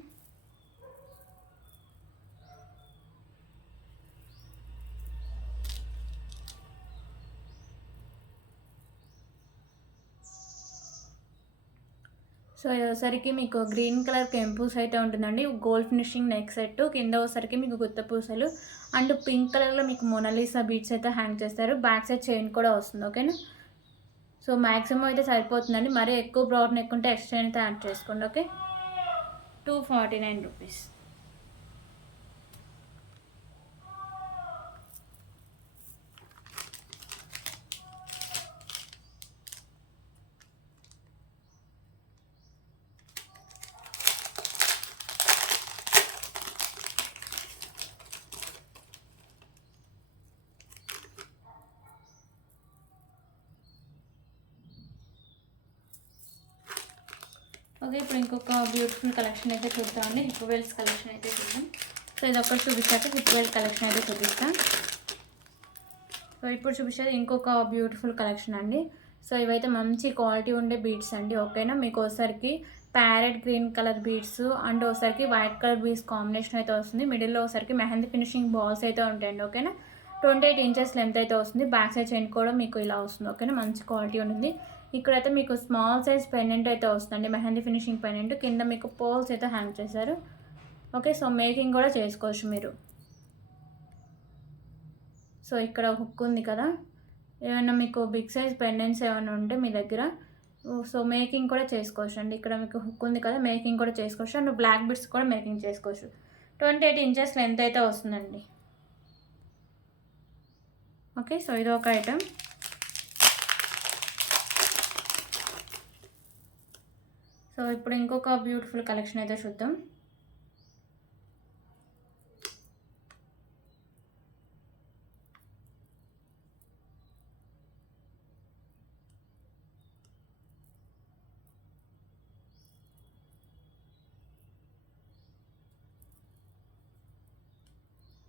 సో ఇది ఒకసారికి మీకు గ్రీన్ కలర్ కెంపూస్ అయితే ఉంటుందండి. Gold finishing neck set. కింద ఒకసారికి మీకు గుత్త పూసలు అండ్ పింక్ కలర్లో మీకు మొనాలిసా బీడ్స్ అయితే హ్యాంగ్ చేస్తారు. బ్యాక్ సైడ్ చైన్ కూడా వస్తుంది. ఓకేనా, సో మ్యాక్సిమం అయితే సరిపోతుందండి. మరీ ఎక్కువ బ్రౌన్ నెక్ ఉంటే ఎక్స్ట్రా అయితే యాడ్ చేసుకోండి. Okay, 249 rupees. ఓకే, ఇప్పుడు ఇంకొక బ్యూటిఫుల్ కలెక్షన్ అయితే చూద్దామండి. హిప్ వెల్స్ కలెక్షన్ అయితే చూద్దాం. సో ఇది ఒకటి చూపిస్తాక హిప్ వెల్ కలెక్షన్ అయితే చూపిస్తాం. సో ఇప్పుడు చూపించేది ఇంకొక బ్యూటిఫుల్ కలెక్షన్ అండి. సో ఇవైతే మంచి క్వాలిటీ ఉండే బీడ్స్ అండి. ఓకేనా, మీకు ఒకసారికి parrot green colour beads and ఒకసారికి వైట్ కలర్ బీడ్స్ కాంబినేషన్ అయితే వస్తుంది. మిడిల్లో ఒకసారికి మెహందీ ఫినిషింగ్ బాల్స్ అయితే ఉంటాయండి. ఓకేనా, 28 ఇంచెస్ లెంత్ అయితే వస్తుంది. బ్యాక్ సైడ్ చైన్ కూడా మీకు ఇలా వస్తుంది. ఓకేనా, మంచి క్వాలిటీ ఉంటుంది. ఇక్కడైతే మీకు స్మాల్ సైజ్ పెండెంట్ అయితే వస్తుందండి, మెహందీ ఫినిషింగ్ పెండెంట్. కింద మీకు పోల్స్ అయితే హ్యాంగ్ చేశారు. ఓకే, సో మేకింగ్ కూడా చేసుకోవచ్చు మీరు. సో ఇక్కడ హుక్ ఉంది కదా, ఏమైనా మీకు బిగ్ సైజ్ పెండెంట్స్ ఏమైనా ఉంటే మీ దగ్గర, సో మేకింగ్ కూడా చేసుకోవచ్చు అండి. ఇక్కడ మీకు హుక్ ఉంది కదా, మేకింగ్ కూడా చేసుకోవచ్చు. అండ్ బ్లాక్ బిట్స్ కూడా మేకింగ్ చేసుకోవచ్చు. 28 ఇంచెస్ లెంత్ అయితే వస్తుందండి. ఓకే, సో ఇది ఒక ఐటమ్. సో ఇప్పుడు ఇంకొక బ్యూటిఫుల్ కలెక్షన్ అయితే చూద్దాం.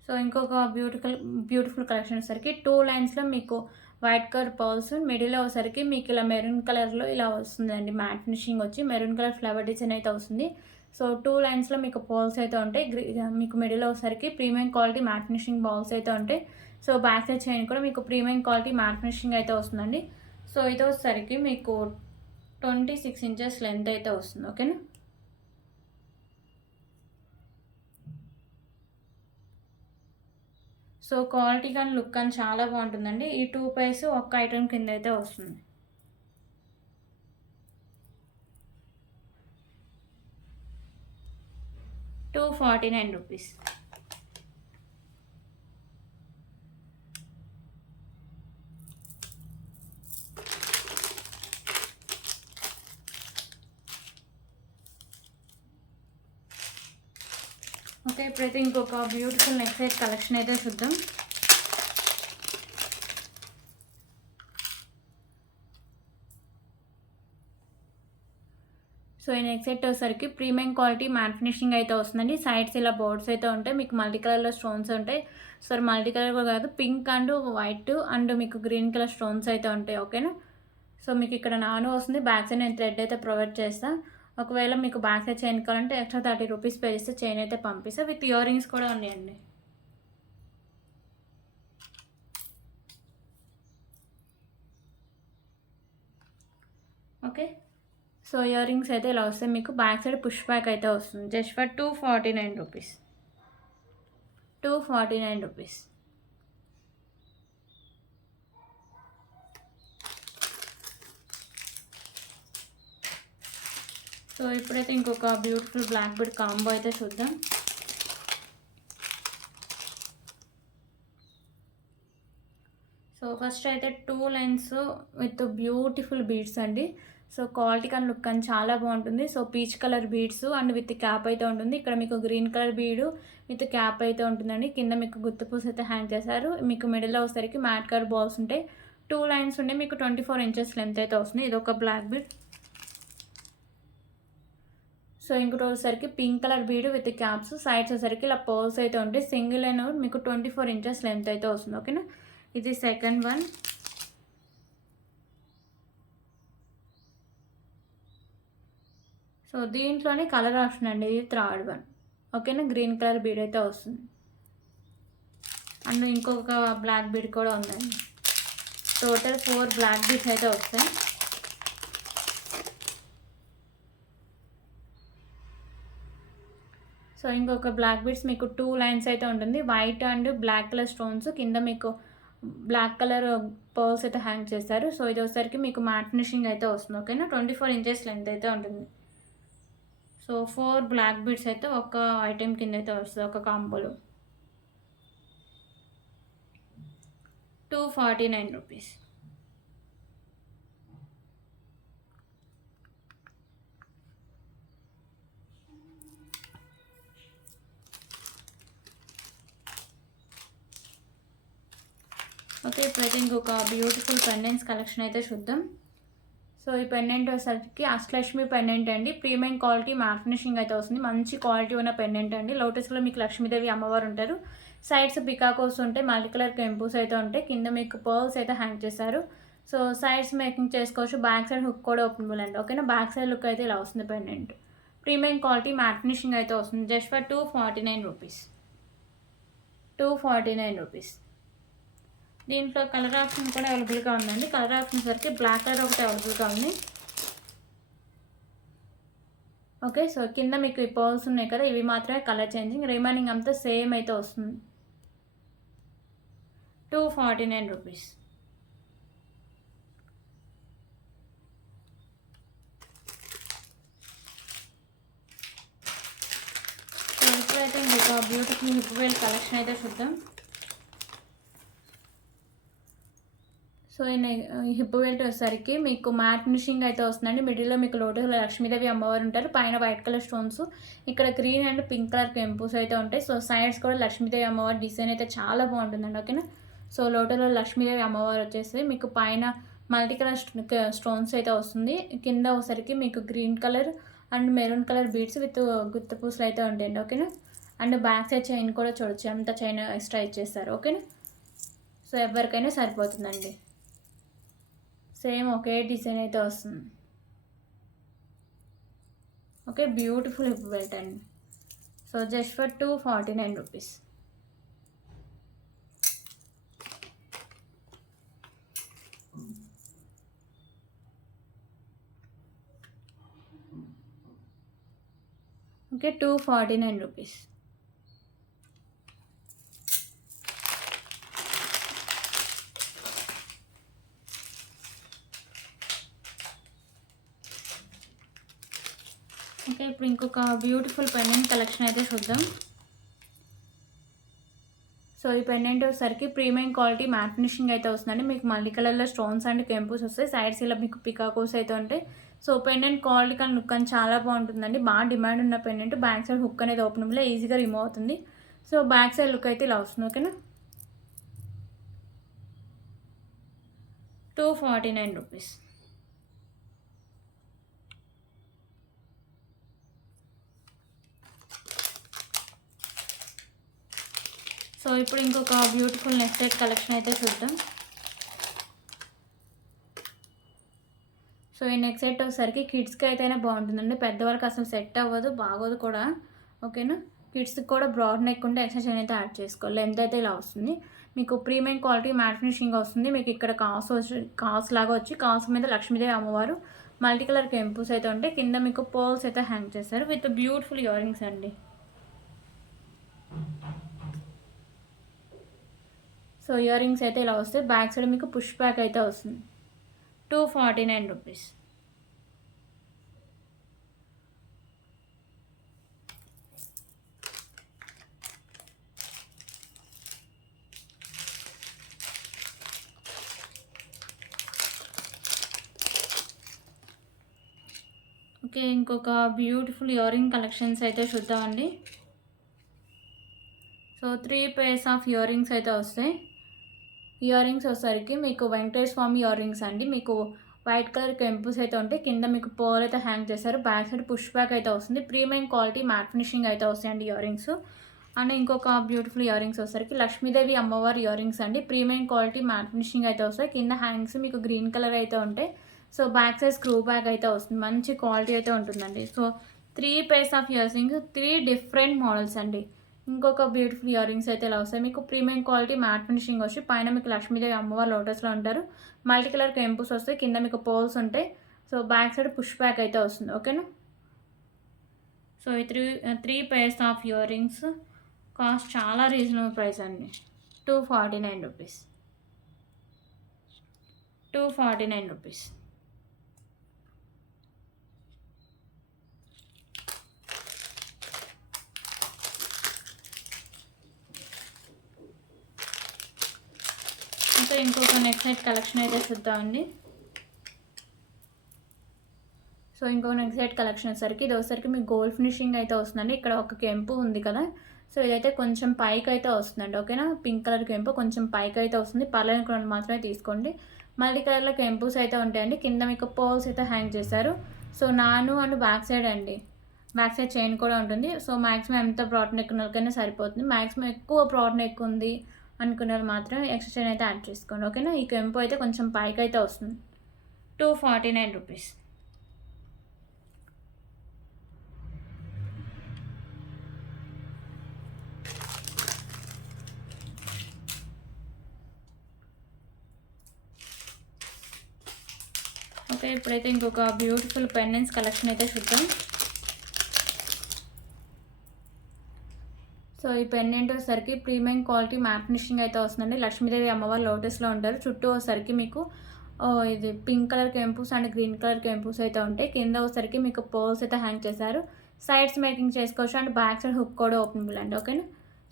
సో ఇంకొక బ్యూటిఫుల్ కలెక్షన్ వచ్చేసరికి 2 లైన్స్లో మీకు వైట్ కలర్ పర్ల్స్, మిడిల్లో వచ్చేసరికి మీకు ఇలా మెరూన్ కలర్లో ఇలా వస్తుందండి. మ్యాట్ ఫినిషింగ్ వచ్చి మెరూన్ కలర్ ఫ్లవర్ డిజైన్ అయితే వస్తుంది. సో 2 లైన్స్లో మీకు పర్ల్స్ అయితే ఉంటాయి. మీకు మిడిల్లో వచ్చేసరికి premium quality matte finishing balls అయితే ఉంటాయి. సో బ్యాక్ సైడ్ చైన్ కూడా మీకు ప్రీమియం క్వాలిటీ మ్యాట్ ఫినిషింగ్ అయితే వస్తుందండి. సో ఇది వచ్చేసరికి మీకు 26 ఇంచెస్ లెంత్ అయితే వస్తుంది. ఓకేనా, సో క్వాలిటీ కానీ లుక్ కానీ చాలా బాగుంటుందండి. ఈ 2 పైస్ ఒక్క ఐటమ్ కింద అయితే వస్తుంది. ₹249. ఓకే, ఇప్పుడైతే ఇంకొక బ్యూటిఫుల్ నెక్ సెట్ కలెక్షన్ అయితే చూద్దాం. సో ఈ నెక్ సెట్ వచ్చేసరికి ప్రీమియం క్వాలిటీ మ్యాట్ ఫినిషింగ్ అయితే వస్తుందండి. సైడ్స్ ఇలా బోర్డ్స్ అయితే ఉంటాయి. మీకు మల్టీ కలర్లో స్టోన్స్ ఉంటాయి. సో మల్టీ కలర్ కూడా కాదు, పింక్ అండ్ వైట్ అండ్ మీకు గ్రీన్ కలర్ స్టోన్స్ అయితే ఉంటాయి. ఓకేనా, సో మీకు ఇక్కడ నాను వస్తుంది. బ్యాక్ సైడ్ నేను థ్రెడ్ అయితే ప్రొవైడ్ చేస్తాను. ఒకవేళ మీకు బ్యాక్ సైడ్ చైన్ కావాలంటే ఎక్స్ట్రా ₹30 పే చేస్తే చైన్ అయితే పంపిస్తాను. విత్ ఇయర్ రింగ్స్ కూడా ఉన్నాయండి. ఓకే, సో ఇయర్ రింగ్స్ అయితే ఇలా వస్తాయి. మీకు బ్యాక్ సైడ్ పుష్ బ్యాక్ అయితే వస్తుంది. Just for ₹249. ₹249. సో ఇప్పుడైతే ఇంకొక బ్యూటిఫుల్ బ్లాక్ బీడ్ కాంబో అయితే చూద్దాం. సో ఫస్ట్ అయితే 2 లైన్స్ విత్ బ్యూటిఫుల్ బీడ్స్ అండి. సో క్వాలిటీ కానీ లుక్ కానీ చాలా బాగుంటుంది. So peach colour beads and with cap అయితే ఉంటుంది. ఇక్కడ మీకు గ్రీన్ కలర్ బీడు విత్ క్యాప్ అయితే ఉంటుందండి. కింద మీకు గుత్తుపూస అయితే హ్యాంగ్ చేశారు. మీకు మిడిల్లో వచ్చేసరికి మ్యాట్ కలర్ బాల్స్ ఉంటాయి. 2 లైన్స్ ఉండే మీకు 24 ఇంచెస్ లెంత్ అయితే వస్తుంది. ఇది ఒక బ్లాక్ బీడ్. సో ఇంకోటి వచ్చేసరికి పింక్ కలర్ బీడు విత్ క్యాప్స్, సైడ్స్ వచ్చేసరికి ఇలా పర్ల్స్ అయితే ఉంటాయి. సింగిల్ అయిన మీకు 24 ఇంచెస్ లెంత్ అయితే వస్తుంది. ఓకేనా, ఇది సెకండ్ వన్. సో దీంట్లోనే కలర్ ఆప్షన్ అండి, ఇది థర్డ్ వన్. ఓకేనా, గ్రీన్ కలర్ బీడ్ అయితే వస్తుంది. అండ్ ఇంకొక బ్లాక్ బీడ్ కూడా ఉందండి. టోటల్ 4 బ్లాక్ బీడ్స్ అయితే వస్తాయి. సో ఇంకొక బ్లాక్ బీడ్స్ మీకు 2 లైన్స్ అయితే ఉంటుంది. White and black colour stones, కింద మీకు బ్లాక్ కలర్ పర్ల్స్ అయితే హ్యాంగ్ చేస్తారు. సో ఇది వచ్చేసరికి మీకు మ్యాట్ ఫినిషింగ్ అయితే వస్తుంది. ఓకేనా, 24 ఇంచెస్ లెంత్ అయితే ఉంటుంది. సో 4 బ్లాక్ బీడ్స్ అయితే ఒక ఐటెం కింద అయితే వస్తుంది, ఒక కాంబోలో. ₹249. ఓకే, ఇప్పుడైతే ఇంకొక బ్యూటిఫుల్ పెండెంట్స్ కలెక్షన్ అయితే చూద్దాం. సో ఈ పెండెంట్ వచ్చేసరికి అష్టలక్ష్మి పెండెంట్ అండి. ప్రీమియం క్వాలిటీ మ్యాట్ ఫినిషింగ్ అయితే వస్తుంది. మంచి క్వాలిటీ ఉన్న పెండెంట్ అండి. లోటస్లో మీకు లక్ష్మీదేవి అమ్మవారు ఉంటారు. సైడ్స్ పికాకోస్ ఉంటాయి. మల్టీ కలర్ కెంపుస్ అయితే ఉంటాయి. కింద మీకు పర్ల్స్ అయితే హ్యాంగ్ చేశారు. సో సైడ్స్ మేకింగ్ చేసుకోవచ్చు. బ్యాక్ సైడ్ హుక్ కూడా ఓపెనబుల్ అండి. ఓకేనా, బ్యాక్ సైడ్ లుక్ అయితే ఇలా వస్తుంది pendant. Premium quality matte finishing అయితే వస్తుంది. Just for 249 rupees. 249 రూపీస్. దీంట్లో కలర్ ఆప్షన్ కూడా అవైలబుల్గా ఉందండి. కలర్ ఆప్షన్ సరికి బ్లాక్ కలర్ ఒకటి అవైలబుల్గా ఉంది. ఓకే, సో కింద మీకు ఈ పర్ల్స్ ఉన్నాయి కదా, ఇవి మాత్రమే కలర్ చేంజింగ్. రిమైనింగ్ అంతా సేమ్ అయితే వస్తుంది. 249 రూపీస్. సో ఇప్పుడైతే ఇంకొక బ్యూటిఫుల్ హిప్ వేల్ కలెక్షన్ అయితే చూద్దాం. సో ఈ హిప్ బెల్ట్ వచ్చేసరికి మీకు మ్యాట్ ఫినిషింగ్ అయితే వస్తుందండి. మిడిల్లో మీకు లోటస్లో లక్ష్మీదేవి అమ్మవారు ఉంటారు. పైన వైట్ కలర్ స్టోన్స్, ఇక్కడ గ్రీన్ అండ్ పింక్ కలర్ కెంపుస్ అయితే ఉంటాయి. సో సైడ్స్ కూడా లక్ష్మీదేవి అమ్మవారి డిజైన్ అయితే చాలా బాగుంటుందండి. ఓకేనా, సో లోటస్లో లక్ష్మీదేవి అమ్మవారు వచ్చేసి మీకు పైన మల్టీ కలర్ స్టోన్స్ అయితే వస్తుంది. కింద వచ్చేసరికి మీకు green colour and maroon colour beads with గుత్త పూసలు అయితే ఉంటాయండి. ఓకేనా, అండ్ బ్యాక్ సైడ్ చైన్ కూడా చూడొచ్చు, అంత చైన్ ఎక్స్ట్రా ఇచ్చేస్తారు. ఓకేనా, సో ఎవరికైనా సరిపోతుందండి. సేమ్ ఒకే డిజైన్ అయితే వస్తుంది. ఓకే, బ్యూటిఫుల్ హిప్ బెల్ట్ అండి. So just for 249 rupees. Okay, 249 rupees. Okay, ఇప్పుడు ఇంకొక బ్యూటిఫుల్ పెండెంట్ కలెక్షన్ అయితే చూద్దాం. సో ఈ పెండెంట్ వచ్చేసరికి ప్రీమియం క్వాలిటీ మ్యాట్ ఫినిషింగ్ అయితే వస్తుందండి. మీకు మల్టీ కలర్లో స్టోన్స్ అండ్ కెంపుస్ వస్తాయి. సైడ్స్ ఇలా మీకు పికాకోస్ అయితే ఉంటాయి. సో పెండెంట్ క్వాలిటీ కానీ లుక్ అని చాలా బాగుంటుందండి. బాగా డిమాండ్ ఉన్న పెండెంట్. బ్యాక్ సైడ్ హుక్ అనేది ఓపెనబుల్, ఈజీగా రిమూవ్ అవుతుంది. సో బ్యాక్ సైడ్ లుక్ అయితే ఇలా వస్తుంది. ఓకేనా, 249 రూపీస్. సో ఇప్పుడు ఇంకొక బ్యూటిఫుల్ నెక్ సెట్ కలెక్షన్ అయితే చూద్దాం. సో ఈ నెక్ సెట్ వచ్చేసరికి కిడ్స్కి అయితేనే బాగుంటుందండి. పెద్దవాళ్ళకి అసలు సెట్ అవ్వదు, బాగోదు కూడా. ఓకేనా, కిడ్స్కి కూడా బ్రాడ్ నెక్ ఉంటే ఎక్స్ట్రా చైన్ అయితే యాడ్ చేసుకోవాలి. లెంత్ అయితే ఇలా వస్తుంది. మీకు ప్రీమియం క్వాలిటీ మ్యాట్ ఫినిషింగ్ వస్తుంది. మీకు ఇక్కడ కాస్ లాగా వచ్చి కాస్ మీద లక్ష్మీదేవి అమ్మవారు మల్టీ కలర్ కెంపుస్ అయితే ఉంటాయి. కింద మీకు పర్ల్స్ అయితే హ్యాంగ్ చేస్తారు విత్ బ్యూటిఫుల్ ఇయర్ రింగ్స్ అండి. సో ఇయర్ రింగ్స్ అయితే ఇలా వస్తాయి. బ్యాక్ సైడ్ మీకు పుష్ బ్యాక్ అయితే వస్తుంది. 249 రూపీస్. ఓకే, ఇంకొక బ్యూటిఫుల్ ఇయర్ రింగ్ కలెక్షన్స్ అయితే చూద్దామండి. So 3 pairs of ear rings అయితే వస్తాయి. ఇయర్ రింగ్స్ వచ్చేసరికి మీకు వెంకటేశ్వర స్వామి ఇయర్ రింగ్స్ అండి. మీకు వైట్ కలర్ కెంపుస్ అయితే ఉంటాయి. కింద మీకు పర్ల్ అయితే హ్యాంగ్ చేశారు. బ్యాక్ సైడ్ పుష్ బ్యాక్ అయితే వస్తుంది. ప్రీమియం క్వాలిటీ మ్యాట్ ఫినిషింగ్ అయితే వస్తాయండి ఇయర్ రింగ్స్. అండ్ ఇంకొక బ్యూటిఫుల్ ఇయర్ రింగ్స్ వచ్చేసరికి లక్ష్మీదేవి అమ్మవారి ఇయర్ రింగ్స్ అండి. ప్రీమియం క్వాలిటీ మ్యాట్ ఫినిషింగ్ అయితే వస్తాయి. కింద హ్యాంగ్స్ మీకు గ్రీన్ కలర్ అయితే ఉంటాయి. So back side screw back అయితే వస్తుంది. మంచి క్వాలిటీ అయితే ఉంటుందండి. So 3 pairs of ear rings, 3 different models అండి. ఇంకొక బ్యూటిఫుల్ ఇయర్ రింగ్స్ అయితే ఇలా వస్తాయి. మీకు ప్రీమియం క్వాలిటీ మ్యాట్ ఫినిషింగ్ వచ్చి పైన మీకు లక్ష్మీదేవి అమ్మవారు లోటస్లో ఉంటారు. మల్టీ కలర్ కెంపుస్ వస్తాయి. కింద మీకు పోల్స్ ఉంటాయి. So back side push back అయితే వస్తుంది. ఓకేనా, సో ఈ 3 pairs of ear rings cost చాలా రీజనబుల్ ప్రైస్ అండి. 249 రూపీస్. 249 రూపీస్. ఇంకా ఇంకొక నెక్ సెట్ కలెక్షన్ అయితే చూద్దామండి. సో ఇంకొక నెక్ సెట్ కలెక్షన్ వచ్చేసరికి ఇది వచ్చేసరికి మీకు గోల్డ్ ఫినిషింగ్ అయితే వస్తుందండి. ఇక్కడ ఒక కెంపు ఉంది కదా, సో ఇదైతే కొంచెం పైకి అయితే వస్తుందండి. ఓకేనా, పింక్ కలర్ కెంపు కొంచెం పైకి అయితే వస్తుంది. పర్లేదు మాత్రమే తీసుకోండి. మల్టీ కలర్లో కెంపుస్ అయితే ఉంటాయండి. కింద మీకు పోల్స్ అయితే హ్యాంగ్ చేశారు. సో నాను అండ్ బ్యాక్ సైడ్ అండి, బ్యాక్ సైడ్ చైన్ కూడా ఉంటుంది. సో మ్యాక్సిమం ఎంత బ్రాడ్ నెక్ ఉన్నకైనా సరిపోతుంది. మ్యాక్సిమం ఎక్కువ బ్రాడ్ నెక్ ఉంది అనుకున్నారు మాత్రం ఎక్స్ట్రా చైన్ అయితే యాడ్ చేసుకోండి. ఓకేనా. ఈ కెంపు అయితే కొంచెం పైకి అయితే వస్తుంది. 249 రూపీస్. ఓకే, ఇప్పుడైతే ఇంకొక బ్యూటిఫుల్ పెండెంట్స్ కలెక్షన్ అయితే చూద్దాం. సో ఈ పెండెంట్ వచ్చేసరికి ప్రీమియం క్వాలిటీ మ్యాట్ ఫినిషింగ్ అయితే వస్తుందండి. లక్ష్మీదేవి అమ్మవారు లోటస్లో ఉంటారు. చుట్టూ వచ్చేసరికి మీకు ఇది పింక్ కలర్ కెంపుస్ అండ్ గ్రీన్ కలర్ కెంపుస్ అయితే ఉంటాయి. కింద వచ్చేసరికి మీకు పర్ల్స్ అయితే హ్యాంగ్ చేశారు. సైడ్స్ మేకింగ్ చేసుకోవచ్చు అండ్ బ్యాక్ సైడ్ హుక్ కూడా ఓపెనబుల్ అండి. ఓకేనా.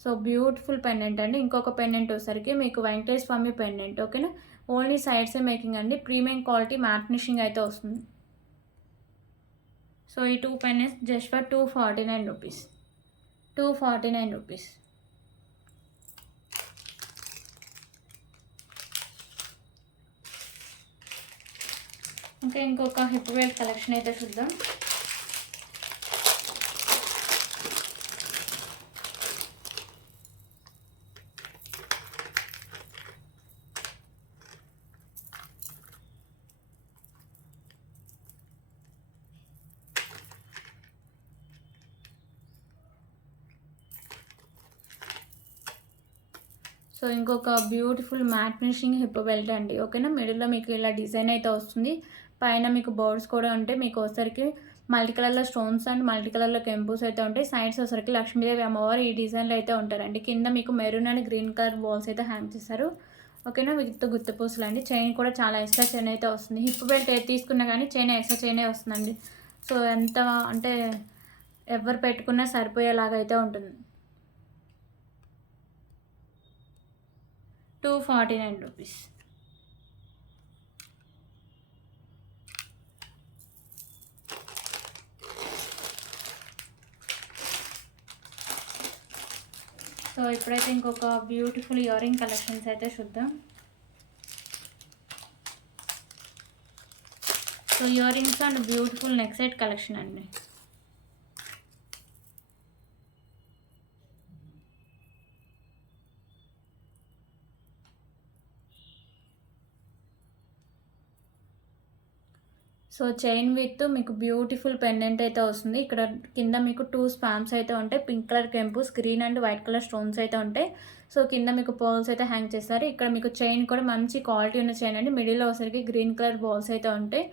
సో బ్యూటిఫుల్ పెండెంట్ అండి. ఇంకొక పెండెంట్ వచ్చేసరికి మీకు వెంకటేశ్వర స్వామి పెండెంట్. ఓకేనా. ఓన్లీ సైడ్సే మేకింగ్ అండి. ప్రీమియం క్వాలిటీ మ్యాట్ ఫినిషింగ్ అయితే వస్తుంది. సో ఈ 2 pendants just for 249 rupees. 249 rupees. ఇంకా ఇంకొక హిప్ బెల్ట్ కలెక్షన్ అయితే చూద్దాం. సో ఇంకొక beautiful matte finishing hip belt అండి. ఓకేనా. మిడిల్లో మీకు ఇలా డిజైన్ అయితే వస్తుంది. పైన మీకు బర్డ్స్ కూడా ఉంటాయి. మీకు వచ్చరికి మల్టీ కలర్లో స్టోన్స్ అండ్ మల్టీ కలర్లో కెంపుస్ అయితే ఉంటాయి. సైడ్స్ వచ్చరికి లక్ష్మీదేవి అమ్మవారు ఈ డిజైన్లో అయితే ఉంటారండి. కింద మీకు maroon and green colour balls అయితే హ్యాంగ్ చేస్తారు. ఓకేనా. విత్ గుత్తపూసలు అండి. చైన్ కూడా చాలా ఎక్స్ట్రా చైన్ అయితే వస్తుంది. హిప్ బెల్ట్ ఏది తీసుకున్నా కానీ చైన్ ఎక్స్ట్రా చైనే వస్తుందండి. సో ఎంత అంటే ఎవరు పెట్టుకున్నా సరిపోయేలాగా అయితే ఉంటుంది. 249 రూపీస్. సో ఇప్పుడైతే ఇంకొక బ్యూటిఫుల్ ఇయర్ రింగ్ కలెక్షన్స్ అయితే చూద్దాం. So ear rings and beautiful neck set collection అండి. సో చైన్ విత్ మీకు బ్యూటిఫుల్ పెండెంట్ అయితే వస్తుంది. ఇక్కడ కింద మీకు 2 స్పామ్స్ అయితే ఉంటాయి. పింక్ కలర్ కెంపుస్, green and white colour stones అయితే ఉంటాయి. సో కింద మీకు పర్ల్స్ అయితే హ్యాంగ్ చేస్తారు. ఇక్కడ మీకు చైన్ కూడా మంచి క్వాలిటీ ఉన్న చైన్ అండి. మిడిల్లో వచ్చరికి గ్రీన్ కలర్ బాల్స్ అయితే ఉంటాయి.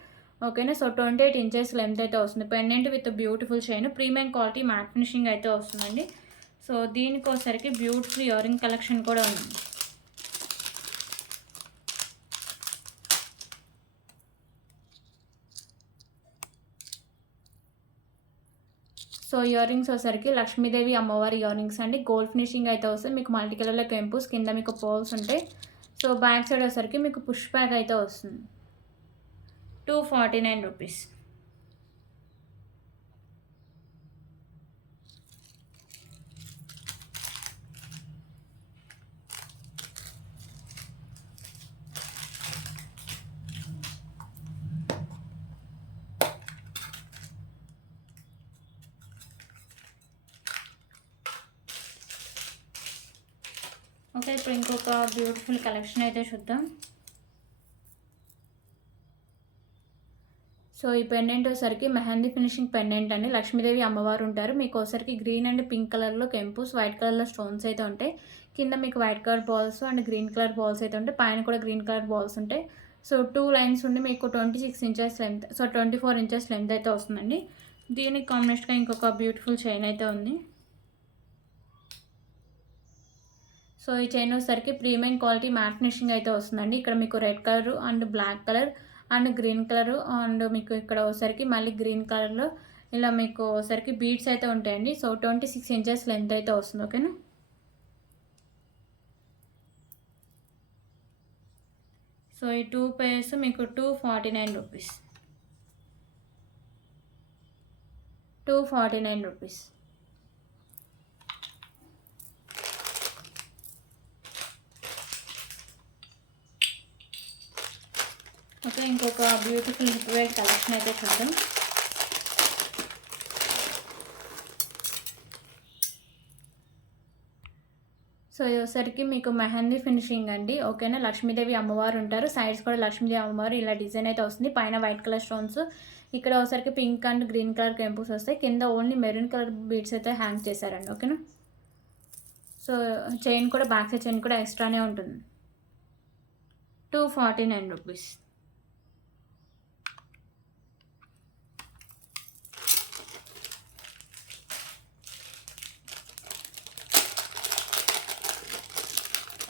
ఓకేనా. సో 28 ఇంచెస్ లెంత్ అయితే వస్తుంది. Pendant with beautiful chain, premium quality matte finishing అయితే వస్తుందండి. సో దీనికి వచ్చరికి బ్యూటిఫుల్ ఇయర్ రింగ్ కలెక్షన్ కూడా ఉంది. సో ఇయర్ రింగ్స్ వచ్చేసరికి లక్ష్మీదేవి అమ్మవారి ఇయర్ రింగ్స్ అండి. గోల్డ్ ఫినిషింగ్ అయితే వస్తుంది. మీకు మల్టీ కలర్లో కెంపుస్, కింద మీకు పోల్స్ ఉంటాయి. సో బ్యాక్ సైడ్ వచ్చేసరికి మీకు పుష్ బ్యాక్ అయితే వస్తుంది. 249 రూపీస్. ఓకే, ఇప్పుడు ఇంకొక బ్యూటిఫుల్ కలెక్షన్ అయితే చూద్దాం. సో ఈ పెండెంట్ వచ్చేసరికి మెహందీ ఫినిషింగ్ పెండెంట్ అండి. లక్ష్మీదేవి అమ్మవారు ఉంటారు. మీకు వచ్చేసరికి గ్రీన్ అండ్ పింక్ కలర్లో కెంపుస్, వైట్ కలర్లో స్టోన్స్ అయితే ఉంటాయి. కింద మీకు white colour balls and green colour balls అయితే ఉంటాయి. పైన కూడా గ్రీన్ కలర్ బాల్స్ ఉంటాయి. సో 2 లైన్స్ ఉండి మీకు 26 inches length, so 24 inches length అయితే వస్తుందండి. దీనికి కాంబినేషన్గా ఇంకొక బ్యూటిఫుల్ చైన్ అయితే ఉంది. సో ఈ చైన్ వచ్చేసరికి ప్రీమియం క్వాలిటీ మ్యాట్ ఫినిషింగ్ అయితే వస్తుందండి. ఇక్కడ మీకు red colour and black colour and green colour and మీకు ఇక్కడ వచ్చేసరికి మళ్ళీ గ్రీన్ కలర్లో ఇలా మీకు వచ్చేసరికి బీడ్స్ అయితే ఉంటాయండి. సో 26 ఇంచెస్ లెంత్ అయితే వస్తుంది. ఓకేనా. సో ఈ 2 పేర్స్ మీకు 249 రూపీస్. 249 రూపీస్. ఓకే, ఇంకొక బ్యూటిఫుల్ హిప్ వేర్ కలెక్షన్ అయితే చూద్దాం. సో ఇదొసరికి మీకు మెహందీ ఫినిషింగ్ అండి. ఓకేనా, లక్ష్మీదేవి అమ్మవారు ఉంటారు, సైడ్స్ కూడా లక్ష్మీదేవి అమ్మవారు ఇలా డిజైన్ అయితే వస్తుంది. పైన వైట్ కలర్ స్టోన్స్, ఇక్కడ ఒకసారికి పింక్ అండ్ గ్రీన్ కలర్ కెంపుస్ వస్తాయి. కింద ఓన్లీ మెరూన్ కలర్ బీడ్స్ అయితే హ్యాంగ్ చేశారండి. ఓకేనా, సో చైన్ కూడా బ్యాక్ సైడ్ చైన్ కూడా ఎక్స్ట్రానే ఉంటుంది. 249 రూపీస్.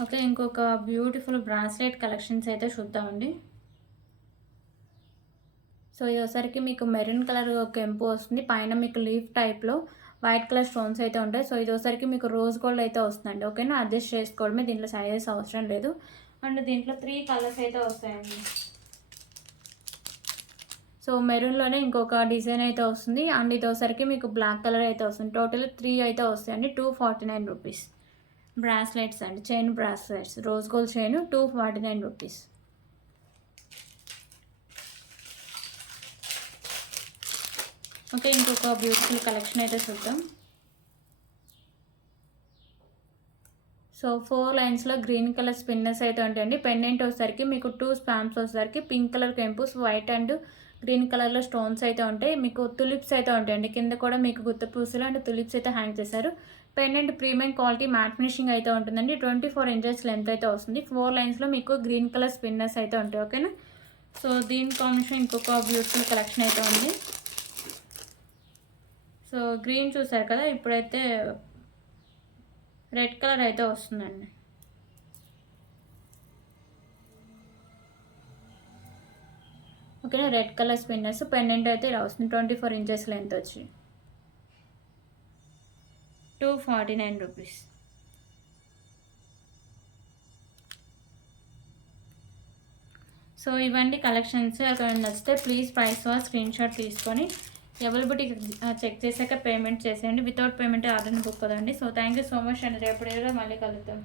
ఓకే, ఇంకొక బ్యూటిఫుల్ బ్రాస్లెట్ కలెక్షన్స్ అయితే చూద్దామండి. సో ఇది ఒకసారికి మీకు మెరూన్ కలర్ కెంపు వస్తుంది. పైన మీకు లీఫ్ టైప్లో వైట్ కలర్ స్టోన్స్ అయితే ఉంటాయి. సో ఇది ఒకసారికి మీకు రోజ్ గోల్డ్ అయితే వస్తుందండి. ఓకేనా, అడ్జస్ట్ చేసుకోవడమే, దీంట్లో సైజెస్ అవసరం లేదు. అండ్ దీంట్లో 3 కలర్స్ అయితే వస్తాయండి. సో మెరూన్లోనే ఇంకొక డిజైన్ అయితే వస్తుంది. అండ్ ఇది ఒకసారికి మీకు బ్లాక్ కలర్ అయితే వస్తుంది. టోటల్ 3 అయితే వస్తాయండి. 249 రూపీస్. బ్రాస్లెట్స్ అండి, chain bracelets, rose gold chain 249 rupees. Okay, ఇంకొక బ్యూటిఫుల్ కలెక్షన్ అయితే చూద్దాం. సో 4 లైన్స్లో గ్రీన్ కలర్ స్పిన్నర్స్ అయితే ఉంటాయండి. పెండెంట్ వచ్చేసరికి మీకు 2 స్పామ్స్ వచ్చేసరికి పింక్ కలర్ కెంపుస్, వైట్ అండ్ గ్రీన్ కలర్లో స్టోన్స్ అయితే ఉంటాయి. మీకు తులిప్స్ అయితే ఉంటాయండి. కింద కూడా మీకు గుత్త పూసలు అండ్ తులిప్స్ అయితే హ్యాంగ్ చేశారు. Pendant premium quality matte finishing అయితే ఉంటుందండి. 24 ఇంచెస్ లెంత్ అయితే వస్తుంది. 4 లైన్స్లో మీకు గ్రీన్ కలర్ స్పిన్నర్స్ అయితే ఉంటాయి. ఓకేనా, సో దీని కాంబినేషన్ ఇంకొక బ్యూటిఫుల్ కలెక్షన్ అయితే ఉంది. సో గ్రీన్ చూసారు కదా, ఇప్పుడైతే రెడ్ కలర్ అయితే వస్తుందండి. ఓకేనా, రెడ్ కలర్ స్పిన్నర్స్, పెండెంట్ అయితే ఇలా వస్తుంది. 24 ఇంచెస్ లెంత్ వచ్చి 249 రూపీస్. సో ఇవన్నీ కలెక్షన్స్. అక్కడ నచ్చితే ప్లీజ్ ప్రైస్ స్క్రీన్ షాట్ తీసుకొని అవైలబిలిటీ చెక్ చేశాక పేమెంట్ చేసేయండి. వితౌట్ పేమెంట్ ఆర్డర్ని బుక్ కదండి. So thank you so much అండి. రేపు మళ్ళీ కలుద్దాం.